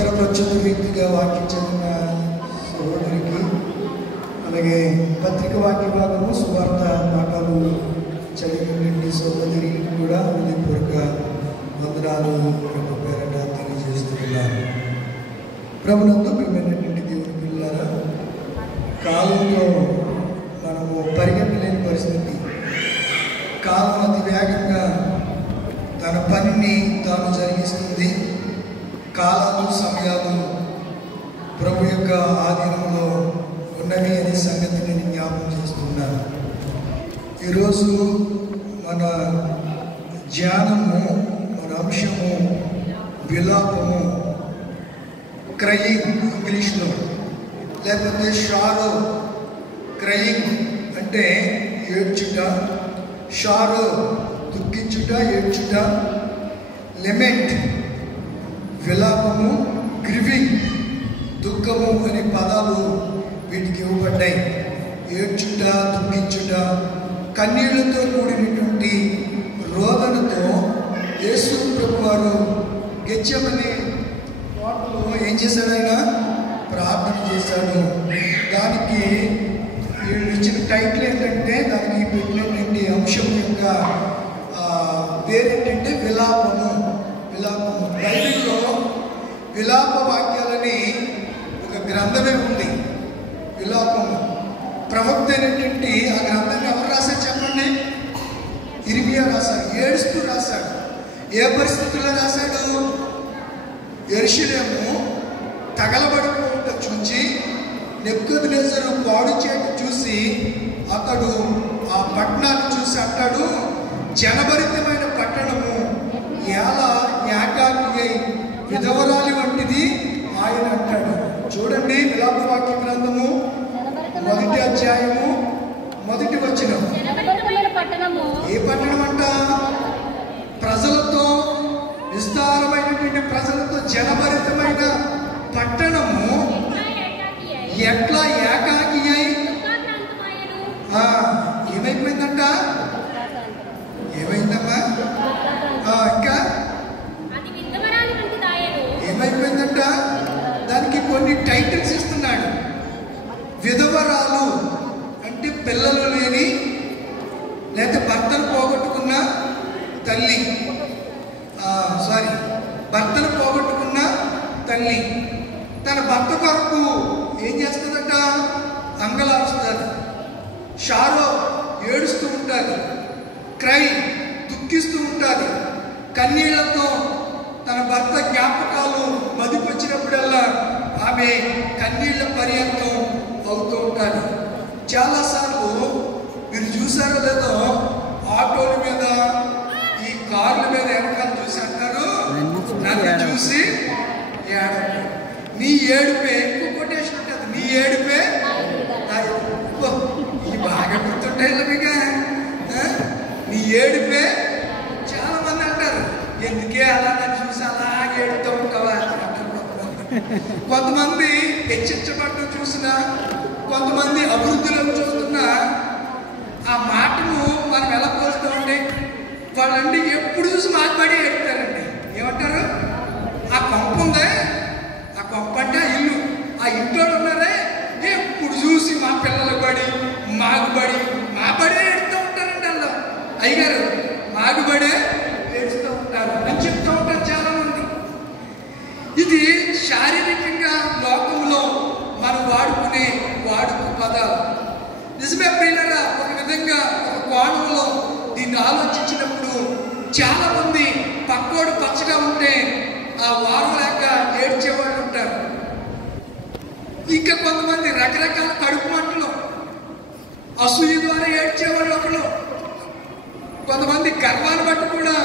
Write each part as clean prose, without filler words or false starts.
ఉత్తర ప్రచుర రీతిగా వాక్యం చదివిన సహోదరికి, అలాగే పత్రిక వాక్య భాగము సువార్త పాఠాలు చదివినటువంటి సహోదరికి కూడా హృదయపూర్వక వందనాలు ప్రభు పేరట తెలియజేస్తున్నారు. ప్రభునందు ప్రియమైనటువంటి దేవుని పిల్లలారా, కాలంలో మనము పరిగెత్తలేని పరిస్థితి. కాలం అతి వేగంగా తన పనిని తాను జరిగిస్తుంది. కాలాలు సమయాలు ప్రభు యొక్క ఆధీనంలో ఉన్నవి అనే సంగతి నేను జ్ఞాపకం చేస్తున్నాను. ఈరోజు మన ధ్యానము, మన అంశము విలాపము, క్రయింగ్ ఇంగ్లీష్లో, లేకపోతే షారో. క్రయింగ్ అంటే ఏడ్చుట, షారో దుఃఖించుట, ఏడ్చుట, లెమెంట్ విలాపము, గ్రివింగ్ దుఃఖము అనే పదాలు వీటికి ఇవ్వబడ్డాయి. ఏడ్చుట, దుఃఖించుట, కన్నీళ్లతో కూడినటువంటి రోదనతో యేసు ప్రభు వారు గెత్సేమనే తోటలో ఏం చేశాడు? ఆయన ప్రార్థన చేశాడు. దానికి వీళ్ళు ఇచ్చిన టైటిల్ ఏంటంటే, దానికి పెట్టినటువంటి అంశం యొక్క పేరేంటంటే విలాపము. విలాపము. బైబిల్లో విలాప వాక్యాలని ఒక గ్రంథమే ఉంది. విలాపము ప్రవక్త అయినటువంటి ఆ గ్రంథాన్ని ఎవరు రాశారు చెప్పండి? ఇర్మియా రాశాడు. ఏడుస్తూ రాశాడు. ఏ పరిస్థితుల్లో రాశాడు? యెరూషలేము తగలబడిపోవటం చూసి, నెబుకద్నెజరు పాడు చేయటం చూసి, అతడు ఆ పట్టణాన్ని చూసి అంటాడు, జనభరితమైన పట్టణము ఎలా ఏకాకి విధవరాలి వంటిది ఆయన అంటాడు. చూడండి, విలాపవాక్య గ్రంథము 1వ అధ్యాయము 1వ వచనం. ఏ పట్టణం అంట? ప్రజలతో, విస్తారమైనటువంటి ప్రజలతో జనభరితమైన పట్టణము ఎట్లా ఏకాకి అయి ఏమైపోయిందంట? ఏమైందమ్మా? ఇంకా ఏమైపోయిందంట? దానికి కొన్ని టైటిల్స్ ఇస్తున్నాడు. విధవరాలు అంటే పిల్లలు లేని, లేకపోతే భర్తను పోగొట్టుకున్న తల్లి. భర్తను పోగొట్టుకున్న తల్లి తన భర్త కొరకు ఏం చేస్తుందట? అంగలారుస్తుంది. షారో ఏడుస్తూ ఉంటుంది. క్రై దుఃఖిస్తూ ఉంటుంది. కన్నీళ్లతో తన భర్త జ్ఞాపకాలు మదిపొచ్చినప్పుడల్లా ఆమె కన్నీళ్ల పర్యంతం అవుతూ ఉంటుంది. చాలాసార్లు మీరు చూసారో లేదో, ఆటోల మీద, ఈ కార్ల మీద వెనకాల చూసి అంటారు, నన్ను చూసి ఏడవకు. నీ ఏడుపే, ఎక్కువ కొటేషన్ ఉంటుంది, నీ ఏడుపే. ఈ బాగా గుర్తుంటాయి మీకు. నీ ఏడుపే. చాలా మంది అంటారు, ఎందుకే అలా నన్ను చూసి అలాగే ఏడుతూ ఉంటావా అంటారు. కొంతమంది హెచ్చరించబడటం చూసినా, కొంతమంది అభివృద్ధిలో చూస్తున్నా, ఆ మాటను మనం ఎలా పోలుస్తామండి? వాళ్ళండి ఎప్పుడు చూసి మాట్లాడి ఏడుతారండి. ఏమంటారు? ఆ కొంప ఉందే, ఆ కొంప అంటే ఆ ఇల్లు, ఆ ఇంట్లో ఉన్నారే, ఎప్పుడు చూసి మా పిల్లల బడి, మాకు బడి, మా బడే ఏడుతూ ఉంటారండి. అలా అయ్యగారు మాగుబడే ఏడుస్తూ ఉంటారు అని చెప్తూ ఉంటారు చాలా మంది. ఇది శారీరకంగా లోకంలో మనం వాడుకునే వాడుక పదాలు. నిజమే ప్రియులారా, ఒక విధంగా ఒక కోణంలో దీన్ని ఆలోచించినప్పుడు చాలా మంది పక్కోడు పచ్చగా ఉంటే ఆ వారం లేక ఏడ్చేవాళ్ళు ఉంటారు. ఇంకా కొంతమంది రకరకాల కడుపు మంటలు, అసూయ ద్వారా ఏడ్చేవాళ్ళు ఒకళ్ళు. కొంతమంది గర్వాన్ని బట్టి కూడా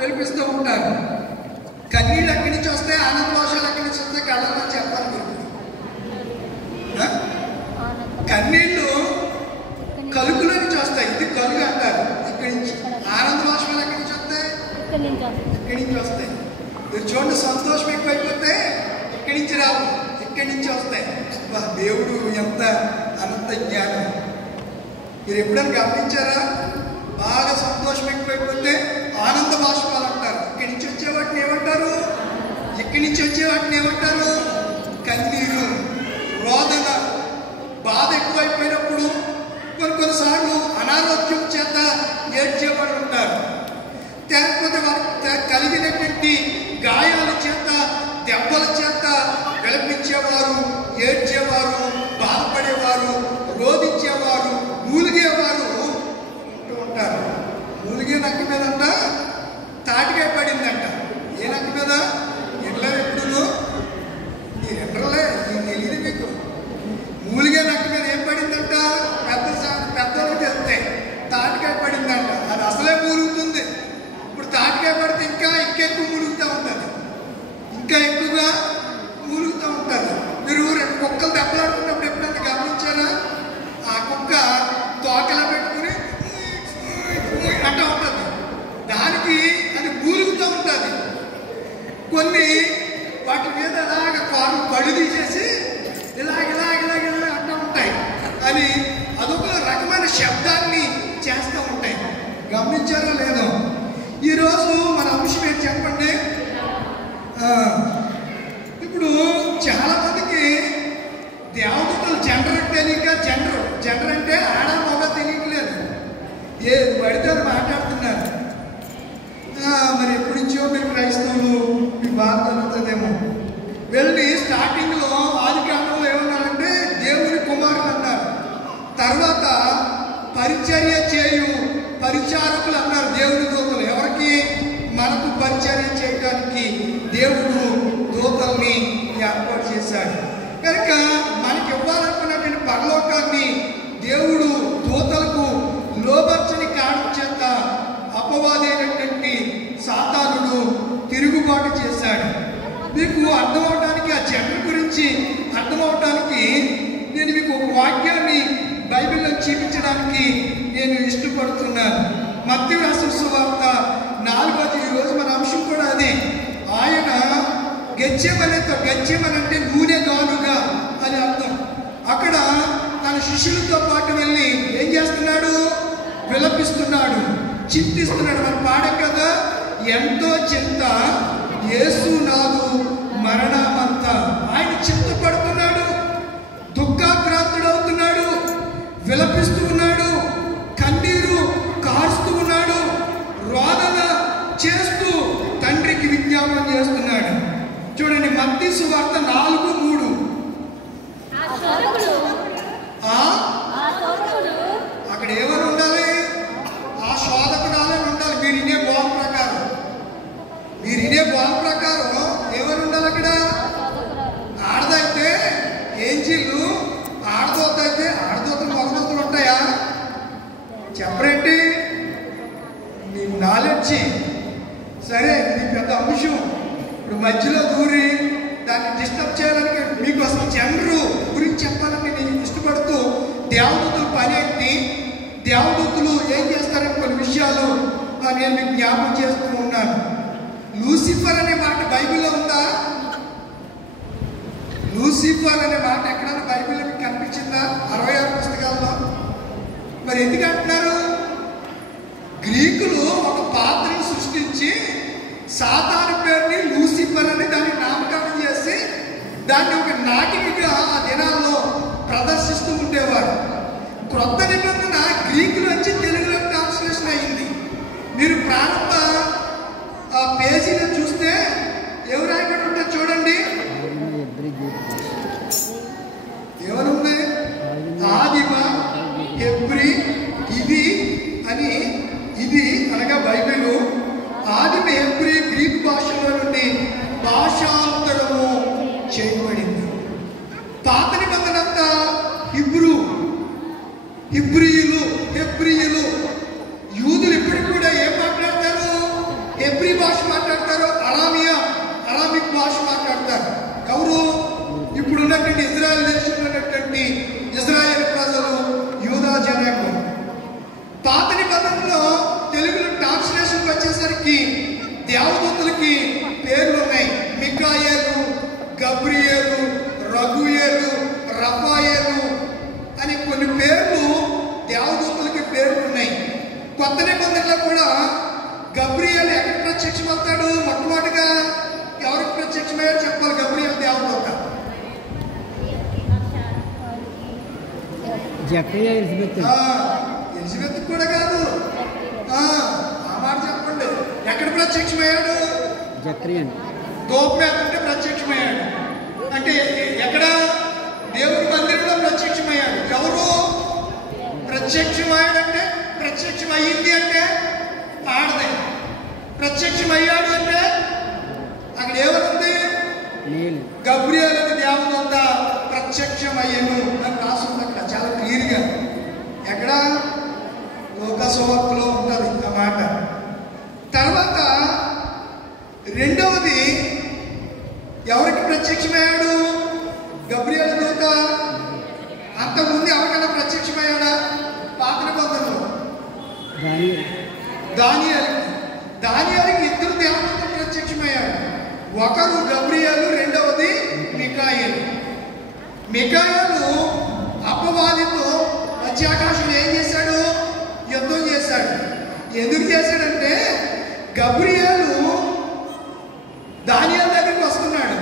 వెలిపిస్తూ ఉంటారు. కన్నీళ్ళు ఎక్కడి నుంచి వస్తాయి? ఆనంద భాషలు ఎక్కడి నుంచి వస్తాయి? కళ్ళలో చెప్పాలి మీరు. కన్నీళ్ళు కలుగులో నుంచి వస్తాయి. ఇది కలుగు అంటారు. ఇక్కడి నుంచి. ఆనంద భాషలు ఎక్కడి నుంచి వస్తాయి? ఇక్కడి నుంచి వస్తాయి. మీరు చూడండి, సంతోషం ఎక్కువైపోతే ఇక్కడి నుంచి రావు, ఇక్కడి నుంచి వస్తాయి. దేవుడు ఎంత అనంత జ్ఞానం. మీరు ఎప్పుడైనా గమనించారా? బాగా సంతోషం ఎక్కువైపోతే ఆనంద బాష్పాలు అంటారు. ఇక్కడి నుంచి వచ్చే వాటిని ఏమంటారు? ఇక్కడి నుంచి వచ్చే వాటిని ఏమంటారు? గమనించారో లేదో. ఈరోజు మన అంశం ఏంటి చెప్పండి. ఇప్పుడు చాలా మందికి దేవదూతలు జెండర్ తెలియక జెండర్ అంటే ఆడ మగ తెలియట్లేదు, ఏది పడితే అది మాట్లాడుతున్నారు. మరి ఎప్పటి నుంచో మీరు క్రైస్తవులు మీకు బాగా జరుగుతుందేమో. వెళ్ళి స్టార్టింగ్లో ఆదికాండంలో ఏమన్నారంటే దేవుని కుమారులు అన్నారు. తర్వాత పరిచర్య చేయు పరిచారకులు అన్నారు దేవుని దూతలు. ఎవరికి? మనకు పరిచర్య చేయడానికి దేవుడు దూతల్ని ఏర్పాటు చేశాడు. కనుక మనకి ఇవ్వాలనుకున్నటువంటి పరలోకాన్ని దేవుడు దూతలకు లోబర్చని కారణం చేత అపవాదైనటువంటి సాతానుడు తిరుగుబాటు చేశాడు. మీకు అర్థమవటానికి, ఆ జన్మ గురించి అర్థమవటానికి నేను మీకు ఒక వాక్యాన్ని బైబిల్లో చూపించడానికి నేను ఇష్టపడుతున్నాను. మత్తయి రాసిన సువార్త 4వ ఈరోజు మన అంశం కూడా అదే. ఆయన గెత్సేమని అంటే నూనె గానుగా అని అర్థం. అక్కడ తన శిష్యులతో పాటు వెళ్ళి ఏం చేస్తున్నాడు? విలపిస్తున్నాడు, చింతిస్తున్నాడు. మనం పాడే కదా, ఎంతో చింత యేసు నాకు మరణమంత. ఆయన చింతపడుతున్నాడు, దుఃఖాక్రాంతుడవుతున్నాడు, విలపిస్తూ ఉన్నాడు, కన్నీరు కారుస్తూ ఉన్నాడు, రోదన చేస్తూ తండ్రికి విజ్ఞాపన చేస్తున్నాడు. చూడండి మత్తయి సువార్త 4:3. అక్కడ ఏమని ఉండాలి? ఆ శోధకురాలని ఉండాలి. మీరు ఇనే బోధ ప్రకారం ఏమని ఉండాలి? అక్కడ ఆడదైతే ఏంజిల్లు, ఆడదోత అయితే ఆడదోతలు మగదోతలు ఉంటాయా? చెప్పరేంటి? నీ నాలెడ్జి సరే, ఇది పెద్ద అంశం. ఇప్పుడు మధ్యలో దూరి దాన్ని డిస్టర్బ్ చేయాలని మీకు అసలు జనరు గురించి చెప్పాలని నేను ఇష్టపడుతూ దేవదూతుల పని ఏంటి, దేవదూతులు ఏం చేస్తారని కొన్ని విషయాలు నేను మీకు జ్ఞాపకం చేస్తూ ఉన్నాను. లూసిఫర్ అనే మాట బైబిల్లో ఉందా? లూసిఫర్ అనే మాట ఎక్కడైనా బైబిల్లో మీకు కనిపించిందా? 66 పుస్తకాల్లో. మరి ఎందుకు అంటున్నారు? గ్రీకులు ఒక పాత్రను సృష్టించి సాతాను పేరుని లూసిఫర్ అని దాన్ని నామకరణం చేసి దాన్ని ఒక నాటికగా ఆ దినాల్లో ప్రదర్శిస్తూ ఉండేవారు. క్రొత్త నిబంధన గ్రీకు నుంచి తెలుగులో ట్రాన్స్లేషన్ అయింది. మీరు ప్రారంభ పేజీలో చూస్తే ఎవరు రాయబడి ఉంటే చూడండి, ఎవరుంది? ఆదిమ, హెబ్రీ, ఇది అని. ఇది అనగా బైబిలు ఆదిమ, హెబ్రీ, గ్రీకు భాషలో నుండి భాషాంతరము చేయబడింది. పాత నిబంధన అంతా హెబ్రీయులు. యూదులు ఇప్పటికి కూడా ఏం మాట్లాడతారు? హెబ్రీ భాష మాట్లాడతారు, అరామిక్ భాష మాట్లాడతారు. ఎవరు? ఇప్పుడు ఉన్నటువంటి ఇజ్రాయెల్ దేశంలో ఉన్నటువంటి ఇజ్రాయెల్ ప్రజలు, యూదా జనాంగం. పాత నిబంధనలో తెలుగులో ట్రాన్స్లేషన్ వచ్చేసరికి దేవదూతలకి పేర్లు ఉన్నాయి. మికాయేలు, గబ్రియేలు, రఘుయేలు, రఫాయేలు అని కొన్ని పేర్లు దేవదూతలకి పేర్లు ఉన్నాయి. కొత్త నిబంధనలో కూడా గబ్రియేలు ఎక్కడ ప్రత్యక్షమవుతాడు? మొట్టమొదటిగా ఎవరికి ప్రత్యక్షమయ్యాడు చెప్పాలి? గబ్రియేలు దేవదూత. ఎలిజబెత్ కూడా కాదు. ఆ మాట చెప్పండి, ఎక్కడ ప్రత్యక్షమయ్యాడు? దోపమేత అంటే ప్రత్యక్షమయ్యాడు. అంటే ఎక్కడ? దేవుడి మందిరంలో ప్రత్యక్షమయ్యాడు. ఎవరు ప్రత్యక్షమయ్యాడంటే? ప్రత్యక్షమయ్యింది అంటే ఆడదే. ప్రత్యక్షమయ్యాడు అంటే అక్కడ ఏమనుంది? గబ్రియేలు అని దేవదూత ప్రత్యక్షమయ్యను అని రాస్తుంది. అక్కడ చాలా క్లియర్గా. ఎక్కడ? లోకసువార్తలో ఉంటుంది ఆ మాట. తర్వాత రెండవది ఎవరికి ప్రత్యక్షమయ్యాడు? గబ్రియేలు దూత. అంతకుముందు ఎవరికైనా ప్రత్యక్షమయ్యాడా? పాత నిబంధనలో దానియేలుకి ఇద్దరు దేవతలు ప్రత్యక్షమయ్యాడు. ఒకరు గబ్రియేలు, రెండవది మికాయేలు. మికాయేలు అపవాదితో మధ్యాకాశంలో ఏం చేశాడు? యుద్ధం చేశాడు. ఎందుకు చేశాడంటే గబ్రియేలు దానియేలు దగ్గరికి వస్తున్నాడు.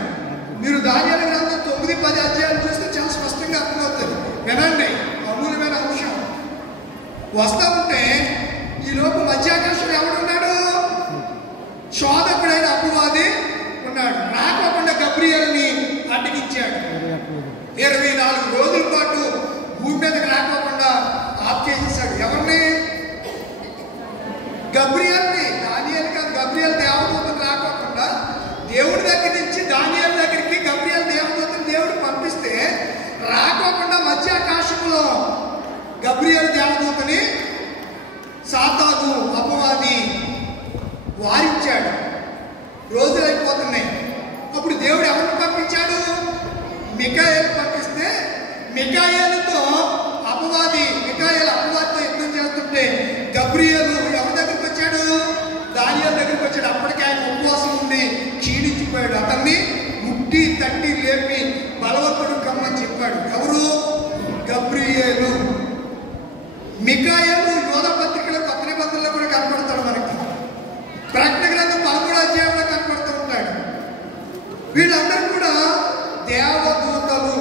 మీరు దానియేలు గ్రంథం 9-10 అధ్యాయాలు చూస్తే చాలా స్పష్టంగా అర్థమవుతుంది. వినండి, అమూల్యమైన అంశం. వస్తా ఉంటే ఈలోపు మధ్యాకాశంలో ఎవడున్నాడు? శోధకుడైన అపవాది ఉన్నాడు. రాకోకుండా గబ్రియేలుని అడ్డగించాడు. 24 రోజుల పాటు భూమి మీదకి రాకోకుండా ఆఫ్ చేసేసాడు. ఎవరిని? గబ్రియేలుని. దానియేలు కాదు, గబ్రియేలు దేవదూతను రాకోకుండా దేవుడి దగ్గర నుంచి దానియేలు దగ్గరికి గబ్రియేలు దేవదూతను దేవుడు పంపిస్తే రాకోకుండా మధ్యాకాశంలో గబ్రియేలు దేవదూతని సాతాను అపవాది వారించాడు. రోజులు అయిపోతున్నాయి. అప్పుడు దేవుడు ఎవరిని పంపించాడు? మికాయేలు పంపిస్తే మికాయేలుతో అపవాదితో యుద్ధం చేస్తుంటే గబ్రియేలు ఎవరి దగ్గరికి వచ్చాడు? దానియేలు దగ్గరికి వచ్చాడు. అప్పటికే ఆయన ఉపవాసం ఉండి క్షీణించిపోయాడు. అతన్ని ముట్టి తట్టి లేపి బలవంతుడు కమ్మని చెప్పాడు. ఎవరు? గబ్రియేలు. మికాయేలు యోధ పత్రికలో కొత్త నిబంధనలో కూడా కనపడతాడు. మనకి ప్రకటన గ్రంథం 13వ అధ్యాయంలో కనపడుతూ ఉంటాడు. వీళ్ళందరూ కూడా దేవదూతలు.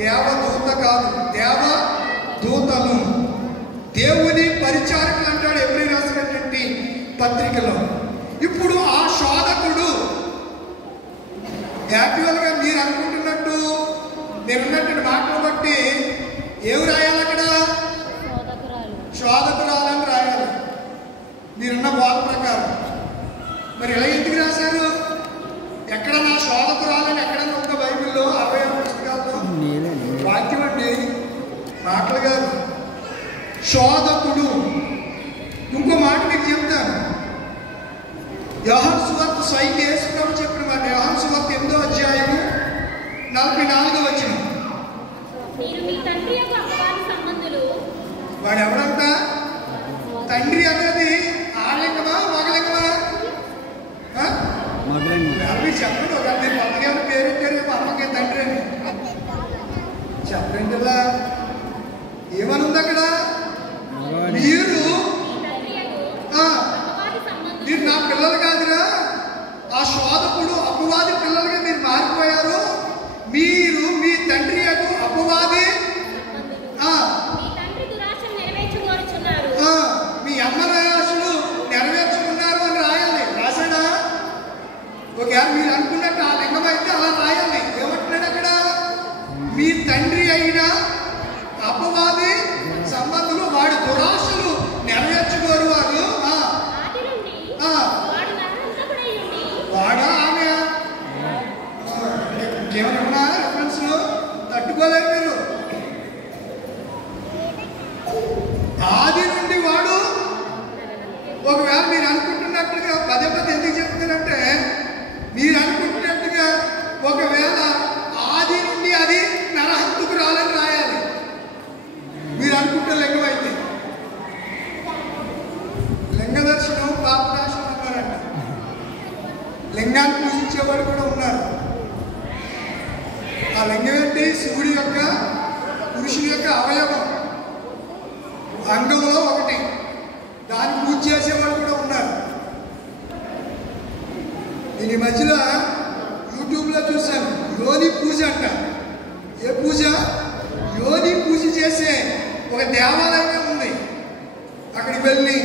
దేవదూత కాదు, దేవదూతలు, దేవుని పరిచారకులు అంటాడు ఎబ్రీ రాసినటువంటి పత్రికలో. ఇప్పుడు ఆ శోధకుడు యాక్చువల్గా మీరు అనుకుంటున్నట్టు, మీరున్నటువంటి మాటలు బట్టి ఏమి రాయాలి? అక్కడ శోధకురాలని రాయాలి మీరున్న బోధ ప్రకారం. మరి ఎలా ఎందుకు రాశారు? ఎక్కడ నా శోధకురాలని ఎక్కడన్నా ఉందో బైబిల్లో 60 పుస్తకాల్లో? వాక్యం అండి, మాటలు కాదు. శోధకుడు. ఇంకో మాట మీకు చెప్తాను. యోహాను సువార్త స్వయం యేసు ప్రభు చెప్పిన మాట. యోహాను సువార్త 8వ అధ్యాయము 44వ వచనం. వాడు ఎవడంట? తండ్రి అనేది ఆలింగమా మగలింగమా? చెప్పండి. ఒక మీరు కొత్తగా పేరెట్టారు మా అమ్మకి తండ్రి అని చెప్పండి. ఇలా ఏమనుంది అక్కడ? మీరు నా పిల్లలు కాదురా, ఆ శోధకుడు అపవాది పిల్లలుగా మీరు మారిపోయారు. మీరు మీ తండ్రి యొక్క అపవాది మీ అమ్మ ఆశలు నెరవేర్చుకున్నారు అని రాయాలి. రాశాడా? ఒకవేళ మీరు అనుకున్నట్టు ఆ లింగం అయితే అలా రాయాలి. ఏమంటున్నాడు అక్కడ? మీ తండ్రి అయిన అపవాది సంబంధులు వాడి దురాశలు నెరవేర్చుకోరు. వారు వాడా ఆమె ఇంకేమన్నా రిఫరెన్స్ తట్టుకోలేరు మీరు. ఆది నుండి వాడు. ఒకవేళ మీరు అనుకుంటున్నట్టుగా పదే ఎందుకు చెప్తున్నారంటే, మీరు అనుకుంటున్నట్టుగా ఒకవేళ ఆది నుండి అది నరహంతుకు రాలని రాయాలి. మీరు అనుకుంటే లింగం అయితే లింగ దర్శనం పాపనాశనం అన్నారంట. లింగాన్ని పూజించేవాడు కూడా ఉన్నారు. ఆ లింగం ఏంటి? శివుడి యొక్క, పురుషుని యొక్క అవయవం, అంగంలో ఒకటి. దాన్ని పూజ చేసేవాడు కూడా ఉన్నారు. నేను ఈ మధ్యలో యూట్యూబ్లో చూశాను. యోని పూజ అంట. ఏ పూజ? యోని పూజ చేసే ఒక దేవాలయమే ఉంది. అక్కడికి వెళ్ళి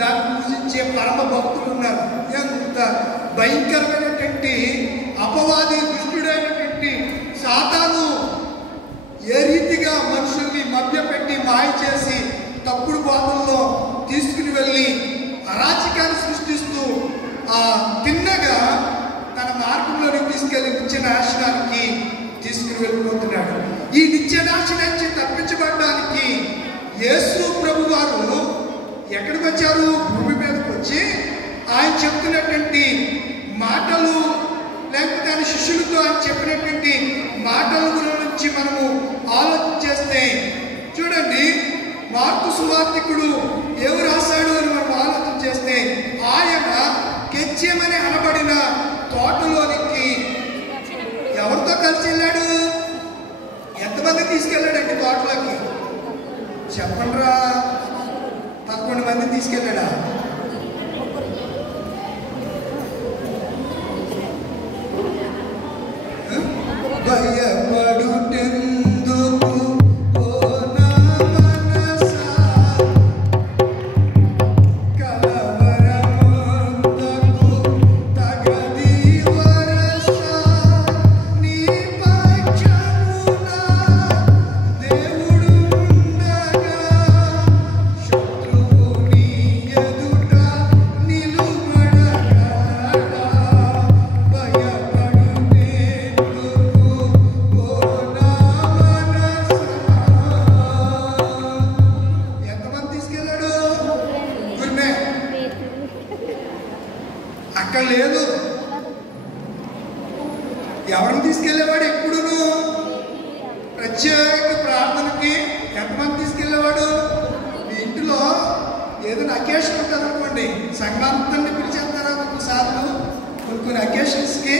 దాన్ని పూజించే పరమ భక్తులు ఉన్నారు. ఎంత భయంకరమైనటువంటి అపవాది దుష్టుడైనటువంటి సాతాను ఏ రీతిగా మనుషుల్ని మభ్యపెట్టి మాయ చేసి తప్పుడు బాధల్లో తీసుకుని వెళ్ళి అరాచకాన్ని సృష్టిస్తూ తిన్నగా తన మార్గంలోకి తీసుకెళ్లి నిత్య నాశనానికి తీసుకుని వెళ్ళిపోతున్నాడు. ఈ నిత్య నాశనం నుంచి తప్పించబడడానికి యేసు ప్రభు వారు ఎక్కడికి వచ్చారు? భూమి మీదకి వచ్చి ఆయన చెప్తున్నటువంటి మాటలు, లేకపోతే ఆయన శిష్యులతో ఆయన చెప్పినటువంటి మాటల గురించి మనము ఆలోచన చేస్తే చూడండి, మార్కు సువార్తికుడు ఎవరు రాశాడు అని మనం ఆలోచన చేస్తే, ఆయన గెత్సేమని అనబడిన తోటలోనికి ఎవరితో కలిసి వెళ్ళాడు? ఎంతమంది తీసుకెళ్ళాడండి తోటలోకి? చెప్పండిరా. 11 మంది తీసుకెళ్ళాడా? భయపడుటెందుకు ఓ నా మనసా కలవరమంతకు తగది వరస నీ పక్షమున దేవుడుండగా శత్రువు నీ ఎదుట నిలువడగా భయపడుటెందుకు ఓ నా మనసా. ఎంతమంది తీసుకెళ్ళాడు? గుర్మే అక్కడ లేదు. ఎవరిని తీసుకెళ్ళేవాడు? ఎప్పుడును ప్రత్యేక ప్రార్థనకి ఎంతమంది తీసుకెళ్ళేవాడు? మీ ఇంటిలో ఏదైనా అకేషన్ ఉంటుంది అనుకోండి, సంఘాంతాన్ని పిలిచేస్తారా కొన్నిసార్లు. కొన్ని అకేషన్స్కి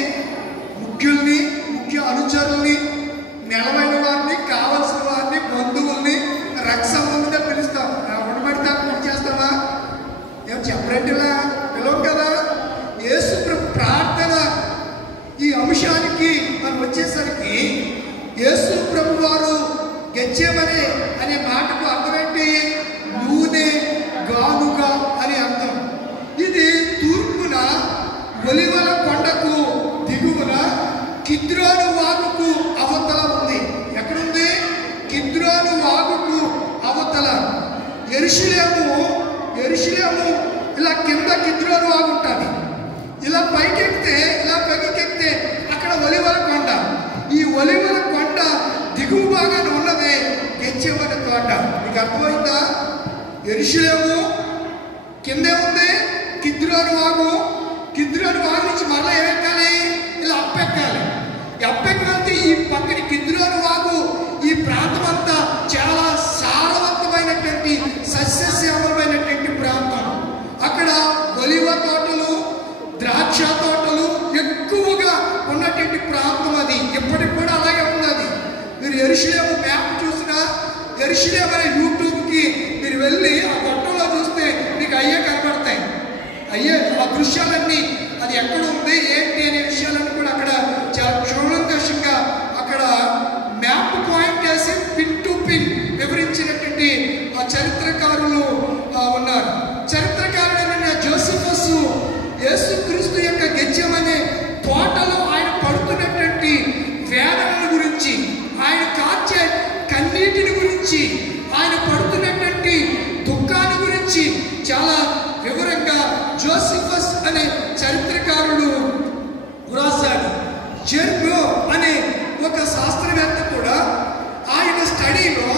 ముఖ్యుల్ని, ముఖ్య అనుచరుల్ని, నిలవైన వారిని, కావలసిన వారిని, బంధువుల్ని, రక్త సంబంధంగా పిలుస్తాం. ఉండబడితే పిలిచేస్తామా? ఏం చెప్పరండిలా పిలవం కదా. యేసు ప్రభు ప్రార్థన ఈ అంశానికి మనం వచ్చేసరికి యేసు ప్రభు వారు గెచ్చేమని అనే మాటకు అర్థం ఏంటి? నూనె గానుగ అని అర్థం. ఇది తూర్పున ఒలివల కొండకు దిగువన కిద్రోను వాగుకు అవతల ఉంది. ఎక్కడుంది? కిద్రోను వాగుకు అవతల. యెరూషలేము ఇలా కింద కిద్రోను వాగు ఉంటుంది. ఇలా పైకెక్కితే, ఇలా పైకెక్కితే అక్కడ ఒలివల కొండ. ఈ ఒలివల కొండ దిగువ భాగాన ఉన్నదే గెచ్చేమని తోట. మీకు అర్థమైందా? యెరూషలేము కిందే ఉంది కిద్రోను వాగు. కిద్రోను వాగు నుంచి మరలా ఏమెక్కాలి? ఇలా అప్పెక్కాలి. అప్పెక్కి వెళ్తే ఈ పక్కన కిద్రోను వాగు ఈ ప్రాంతం అంతా చాలా సారవంతమైనటువంటి సస్యశ్యామలమైనటువంటి ప్రాంతం. అక్కడ ఒలివ తోటలు, ద్రాక్ష తోటలు ఎక్కువగా ఉన్నటువంటి ప్రాంతం అది. ఇప్పటికి కూడా అలాగే ఉన్నది. మీరు యెరూషలేము మ్యాప్ చూసినా, యెరూషలేము అనే యూట్యూబ్కి మీరు వెళ్ళి ఆ గొట్టంలో చూస్తే మీకు అయ్యే కనబడతాయి. అయ్యే ఆ దృశ్యాలన్నీ అది ఎక్కడ ఉంది ఏంటి అనే విషయాలన్నీ కూడా అక్కడ చాలా క్షుణ్ణంగా అక్కడ మ్యాప్ పాయింట్ వేసి పిన్ టు పిన్ వివరించినటువంటి ఆ చరిత్రకారులు ఉన్నారు. చరిత్రకారుడైన జోసిఫస్ యేసుక్రీస్తు యొక్క గెత్సేమనే తోటలో ఆయన పడుతున్నటువంటి వేదనల గురించి, ఆయన కార్చే కన్నీటిని గురించి, ఆయన పడుతున్నటువంటి దుఃఖాన్ని గురించి చాలా వివరంగా జోసిఫస్ అనే చరిత్రకారుడు వ్రాసాడు. జెర్మో అనే ఒక శాస్త్రవేత్త కూడా ఆయన స్టడీలో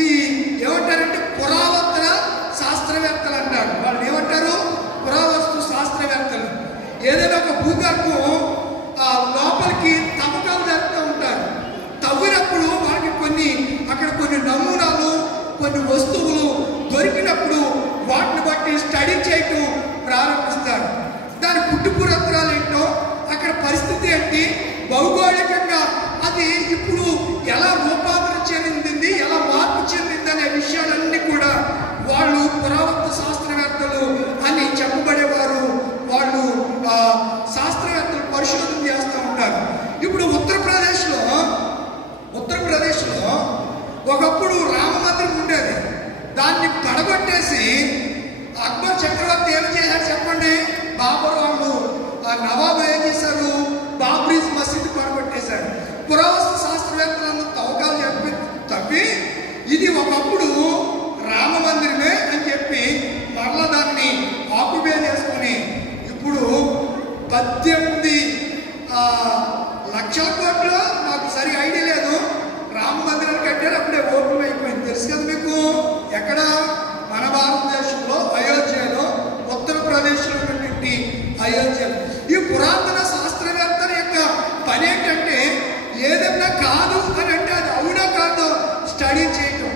ఈ ఏమంటారంటే పురావస్తు శాస్త్రవేత్తలు అంటారు. వాళ్ళు ఏమంటారు? పురావస్తు శాస్త్రవేత్తలు. ఏదైనా ఒక భూగర్భం లోపలికి తవ్వకాలు జరుపుతూ ఉంటారు. తవ్వినప్పుడు వాళ్ళకి అక్కడ కొన్ని నమూనాలు, కొన్ని వస్తువులు దొరికినప్పుడు వాటిని బట్టి స్టడీ చేయటం ప్రారంభిస్తారు. దాని పుట్టుపురత్రాలు ఏంటో, అక్కడ పరిస్థితి ఏంటి, భౌగోళికంగా అది ఇప్పుడు ఎలా రూపాంతరం చెందింది, ఎలా మార్పు చెందింది అనే విషయాలన్నీ కూడా వాళ్ళు పురావస్తు శాస్త్రవేత్తలు అని చెప్పబడేవారు. వాళ్ళు శాస్త్రవేత్తలు పరిశోధన చేస్తూ ఉంటారు. ఇప్పుడు ఉత్తరప్రదేశ్లో ఒకప్పుడు రామ మందిరం ఉండేది. దాన్ని పడగొట్టేసి అక్బర్ చక్రవర్తి ఏం చేశారు చెప్పండి? బాబర్ వాళ్ళు నవాబు ఏం చేశారు? బాబ్రీస్ మసీద్ పడగొట్టేశారు. పురావస్తు శాస్త్రవేత్తలను తవ్వకాలు తప్పి ఇది ఒకప్పుడు రామ మందిరమే అని చెప్పి మరలా దాన్ని ఆక్యుపై చేసుకుని ఇప్పుడు 18 లక్షల కోట్లు, నాకు సరి ఐడియా లేదు, రామ మందిరాలు కట్టారు. అప్పుడే ఓపెన్ అయిపోయింది. తెలుసు కదా మీకు. ఎక్కడ? మన భారతదేశంలో అయోధ్యలో, ఉత్తరప్రదేశ్లో ఉన్నటువంటి అయోధ్యలో. ఈ పురాతన శాస్త్రవేత్తల యొక్క పని ఏంటంటే ఏదన్నా కాదు అని అంటే అది అవునా కాదో స్టడీ చేయటం.